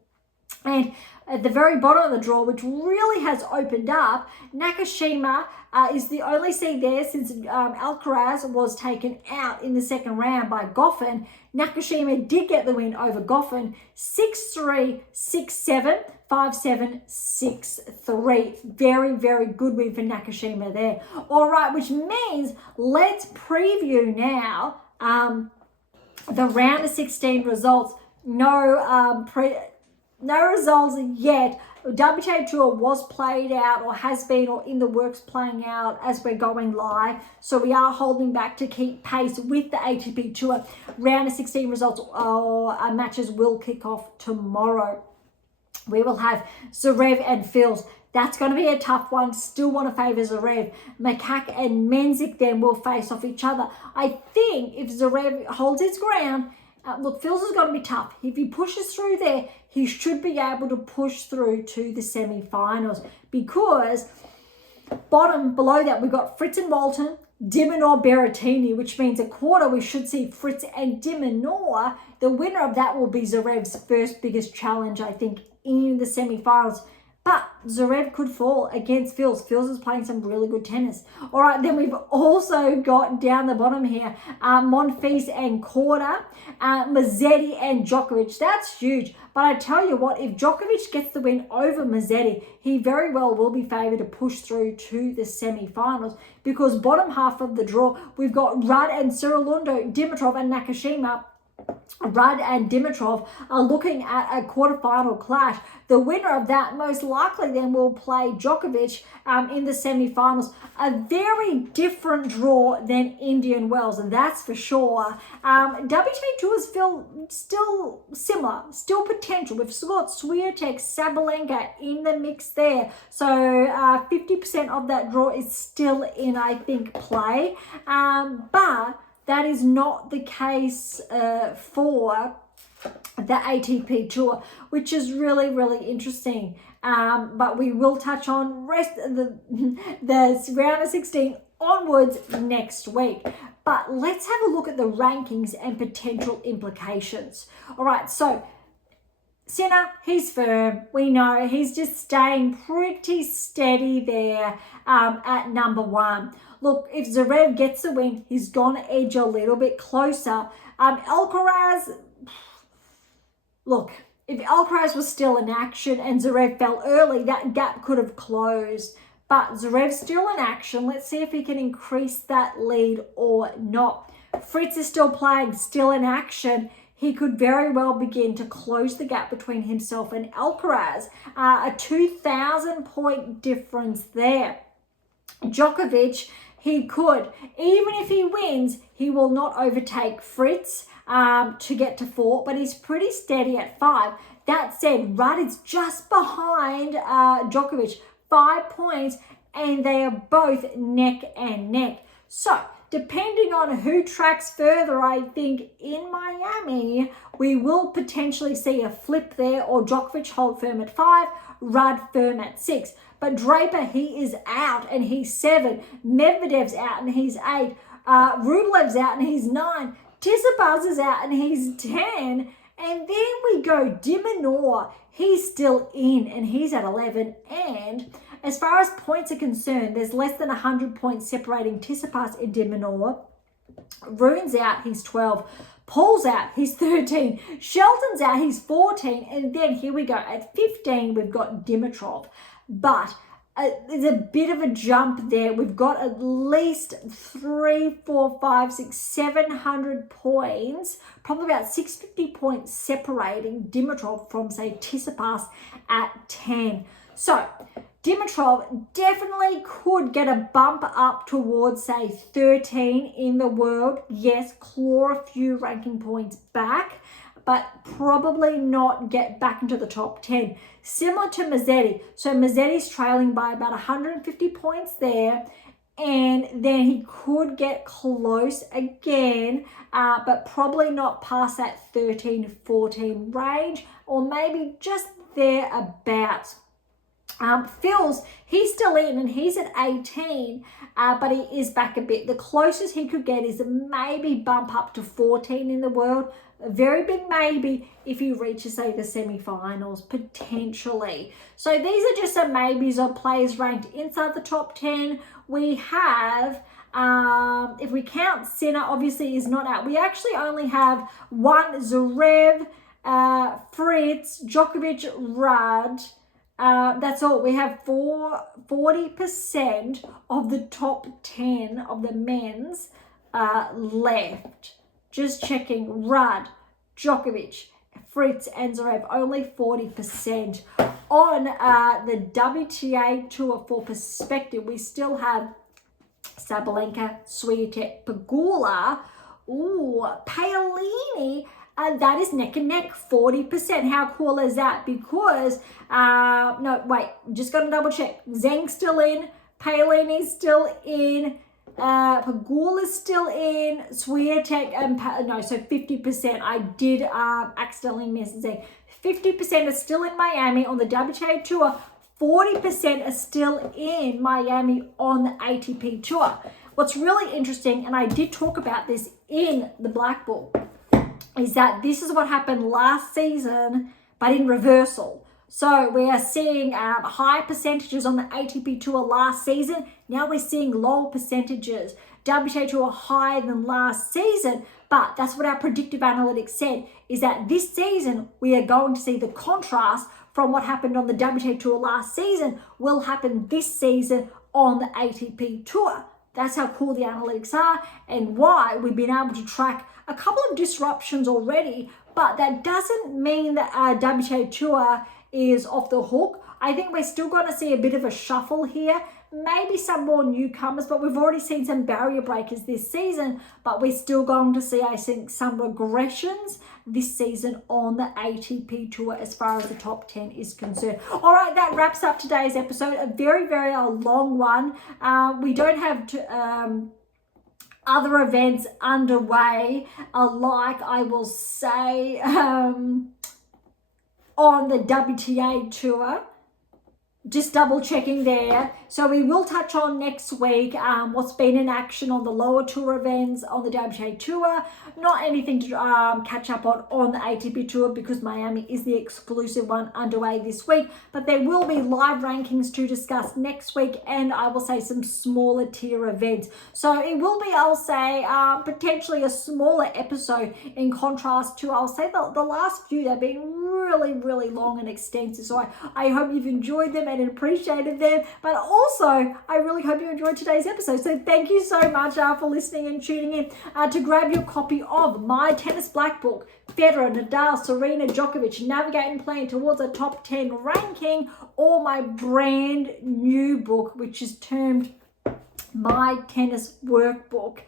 And at the very bottom of the draw, which really has opened up, Nakashima is the only seed there since Alcaraz was taken out in the second round by Goffin. Nakashima did get the win over Goffin, 6-3, 6-7, 5-7, 6-3. Very, very good win for Nakashima there. All right, which means let's preview now the round of 16 results. No results yet. WTA Tour was played out or has been or in the works playing out as we're going live. So we are holding back to keep pace with the ATP Tour. Round of 16 results matches will kick off tomorrow. We will have Zverev and Fils. That's going to be a tough one. Still want to favour Zverev. Makak and Menzik then will face off each other. I think if Zverev holds his ground, look, Fils is going to be tough. If he pushes through there, he should be able to push through to the semi-finals, because below that, we've got Fritz and Walton, de Minaur Berrettini, which means a quarter we should see Fritz and de Minaur. The winner of that will be Zverev's first biggest challenge, I think, in the semi-finals. But Zverev could fall against Fils. Fils is playing some really good tennis. All right, then we've also got down the bottom here, Monfils and Korda, Mazzetti and Djokovic. That's huge. But I tell you what, if Djokovic gets the win over Mazzetti, he very well will be favoured to push through to the semi-finals, because bottom half of the draw, we've got Rudd and Cerrulondo, Dimitrov and Nakashima. Rudd and Dimitrov are looking at a quarterfinal clash. The winner of that most likely then will play Djokovic in the semi-finals. A very different draw than Indian Wells, and that's for sure. WTA Tours feel still similar, still potential. We've still got Swiatek, Sabalenka in the mix there. So 50% of that draw is still in, I think, play. But that is not the case for the ATP Tour, which is really, really interesting. But we will touch on rest of the round of 16 onwards next week. But let's have a look at the rankings and potential implications. All right, so Sinner, he's firm. We know he's just staying pretty steady there at number one. Look, if Zverev gets the win, he's going to edge a little bit closer. Alcaraz, look, if Alcaraz was still in action and Zverev fell early, that gap could have closed. But Zverev's still in action. Let's see if he can increase that lead or not. Fritz is still playing, still in action. He could very well begin to close the gap between himself and Alcaraz. A 2,000 point difference there. Djokovic, he could. Even if he wins, he will not overtake Fritz to get to 4, but he's pretty steady at 5. That said, Rudd is just behind Djokovic, 5 points, and they are both neck and neck. So, depending on who tracks further, I think in Miami, we will potentially see a flip there, or Djokovic hold firm at 5, Rudd firm at 6. But Draper, he is out and he's 7. Medvedev's out and he's 8. Rublev's out and he's 9. Tsitsipas is out and he's 10. And then we go De Minaur. He's still in and he's at 11. And as far as points are concerned, there's less than 100 points separating Tsitsipas and De Minaur. Rune's out, he's 12. Paul's out, he's 13. Shelton's out, he's 14. And then here we go. At 15, we've got Dimitrov. But there's a bit of a jump there. We've got at least 3, 4, 5, 6, 700 points, probably about 650 points separating Dimitrov from, say, Tsitsipas at 10. So Dimitrov definitely could get a bump up towards, say, 13 in the world. Yes, claw a few ranking points back, but probably not get back into the top 10. Similar to Mazzetti. So Mazzetti's trailing by about 150 points there, and then he could get close again, but probably not past that 13, 14 range, or maybe just thereabouts. Phil's, he's still in and he's at 18, but he is back a bit. The closest he could get is maybe bump up to 14 in the world. A very big maybe if he reaches, say, the semi-finals, potentially. So these are just some maybes of players ranked inside the top 10. We have, if we count Sinner, obviously is not out. We actually only have one Zverev, Fritz, Djokovic, Rudd. That's all. We have 40% of the top 10 of the men's left. Just checking. Rudd, Djokovic, Fritz, and Zverev, only 40%. On the WTA Tour, for perspective, we still have Sabalenka, Swiatek, Pegula, Paolini. That is neck and neck, 40%. How cool is that? Because, just got to double check. Zhang's still in, Paolini's still in, Pegula's still in, Swiatek, so 50%. I did accidentally miss Zhang. 50% are still in Miami on the WTA Tour. 40% are still in Miami on the ATP Tour. What's really interesting, and I did talk about this in the Black Book, is that this is what happened last season, but in reversal. So we are seeing high percentages on the ATP Tour last season. Now we're seeing lower percentages. WTA Tour higher than last season, but that's what our predictive analytics said, is that this season we are going to see the contrast from what happened on the WTA Tour last season will happen this season on the ATP Tour. That's how cool the analytics are and why we've been able to track a couple of disruptions already, but that doesn't mean that our WTA Tour is off the hook. I think we're still going to see a bit of a shuffle here, maybe some more newcomers, but we've already seen some barrier breakers this season, but we're still going to see, I think, some regressions this season on the ATP Tour as far as the top 10 is concerned. All right, that wraps up today's episode. A very, very long one. We don't have other events underway, like I will say, on the WTA Tour. Just double checking there. So we will touch on next week what's been in action on the lower tour events on the WTA Tour. Not anything to catch up on the ATP Tour because Miami is the exclusive one underway this week. But there will be live rankings to discuss next week, and I will say some smaller tier events. So it will be, I'll say, potentially a smaller episode in contrast to, I'll say, the last few. They've been really, really long and extensive. So I hope you've enjoyed them. and appreciated them. But also, I really hope you enjoyed today's episode. So thank you so much for listening and tuning in. To grab your copy of my tennis black book, Federer, Nadal, Serena, Djokovic, Navigate and Plan Towards a Top 10 Ranking, or my brand new book, which is termed My Tennis Workbook,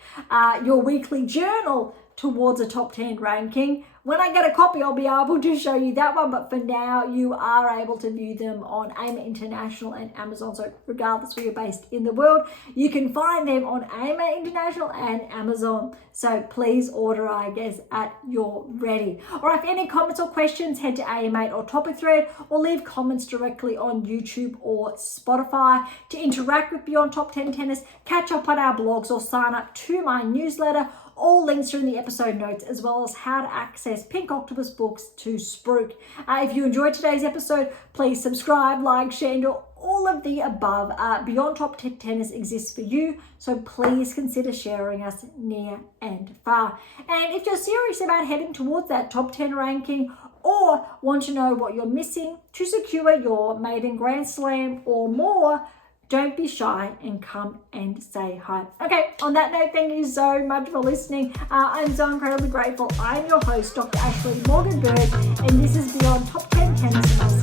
your weekly journal towards a top 10 ranking. When I get a copy, I'll be able to show you that one, but for now, you are able to view them on AM8 International and Amazon. So regardless where you're based in the world, you can find them on AM8 International and Amazon. So please order, I guess, at your ready. Or if any comments or questions, head to AM8 or Topic Thread, or leave comments directly on YouTube or Spotify. To interact with Beyond Top 10 Tennis, catch up on our blogs, or sign up to my newsletter. All links are in the episode notes, as well as how to access Pink Octopus books to Spruik. If you enjoyed today's episode, please subscribe, like, share, and do all of the above. Beyond Top 10 Tennis exists for you, so please consider sharing us near and far. And if you're serious about heading towards that top 10 ranking, or want to know what you're missing to secure your maiden Grand Slam or more, don't be shy and come and say hi. Okay, on that note, thank you so much for listening. I'm so incredibly grateful. I'm your host, Dr. Ashley Morgan Berge, and this is Beyond Top 10 Tennis.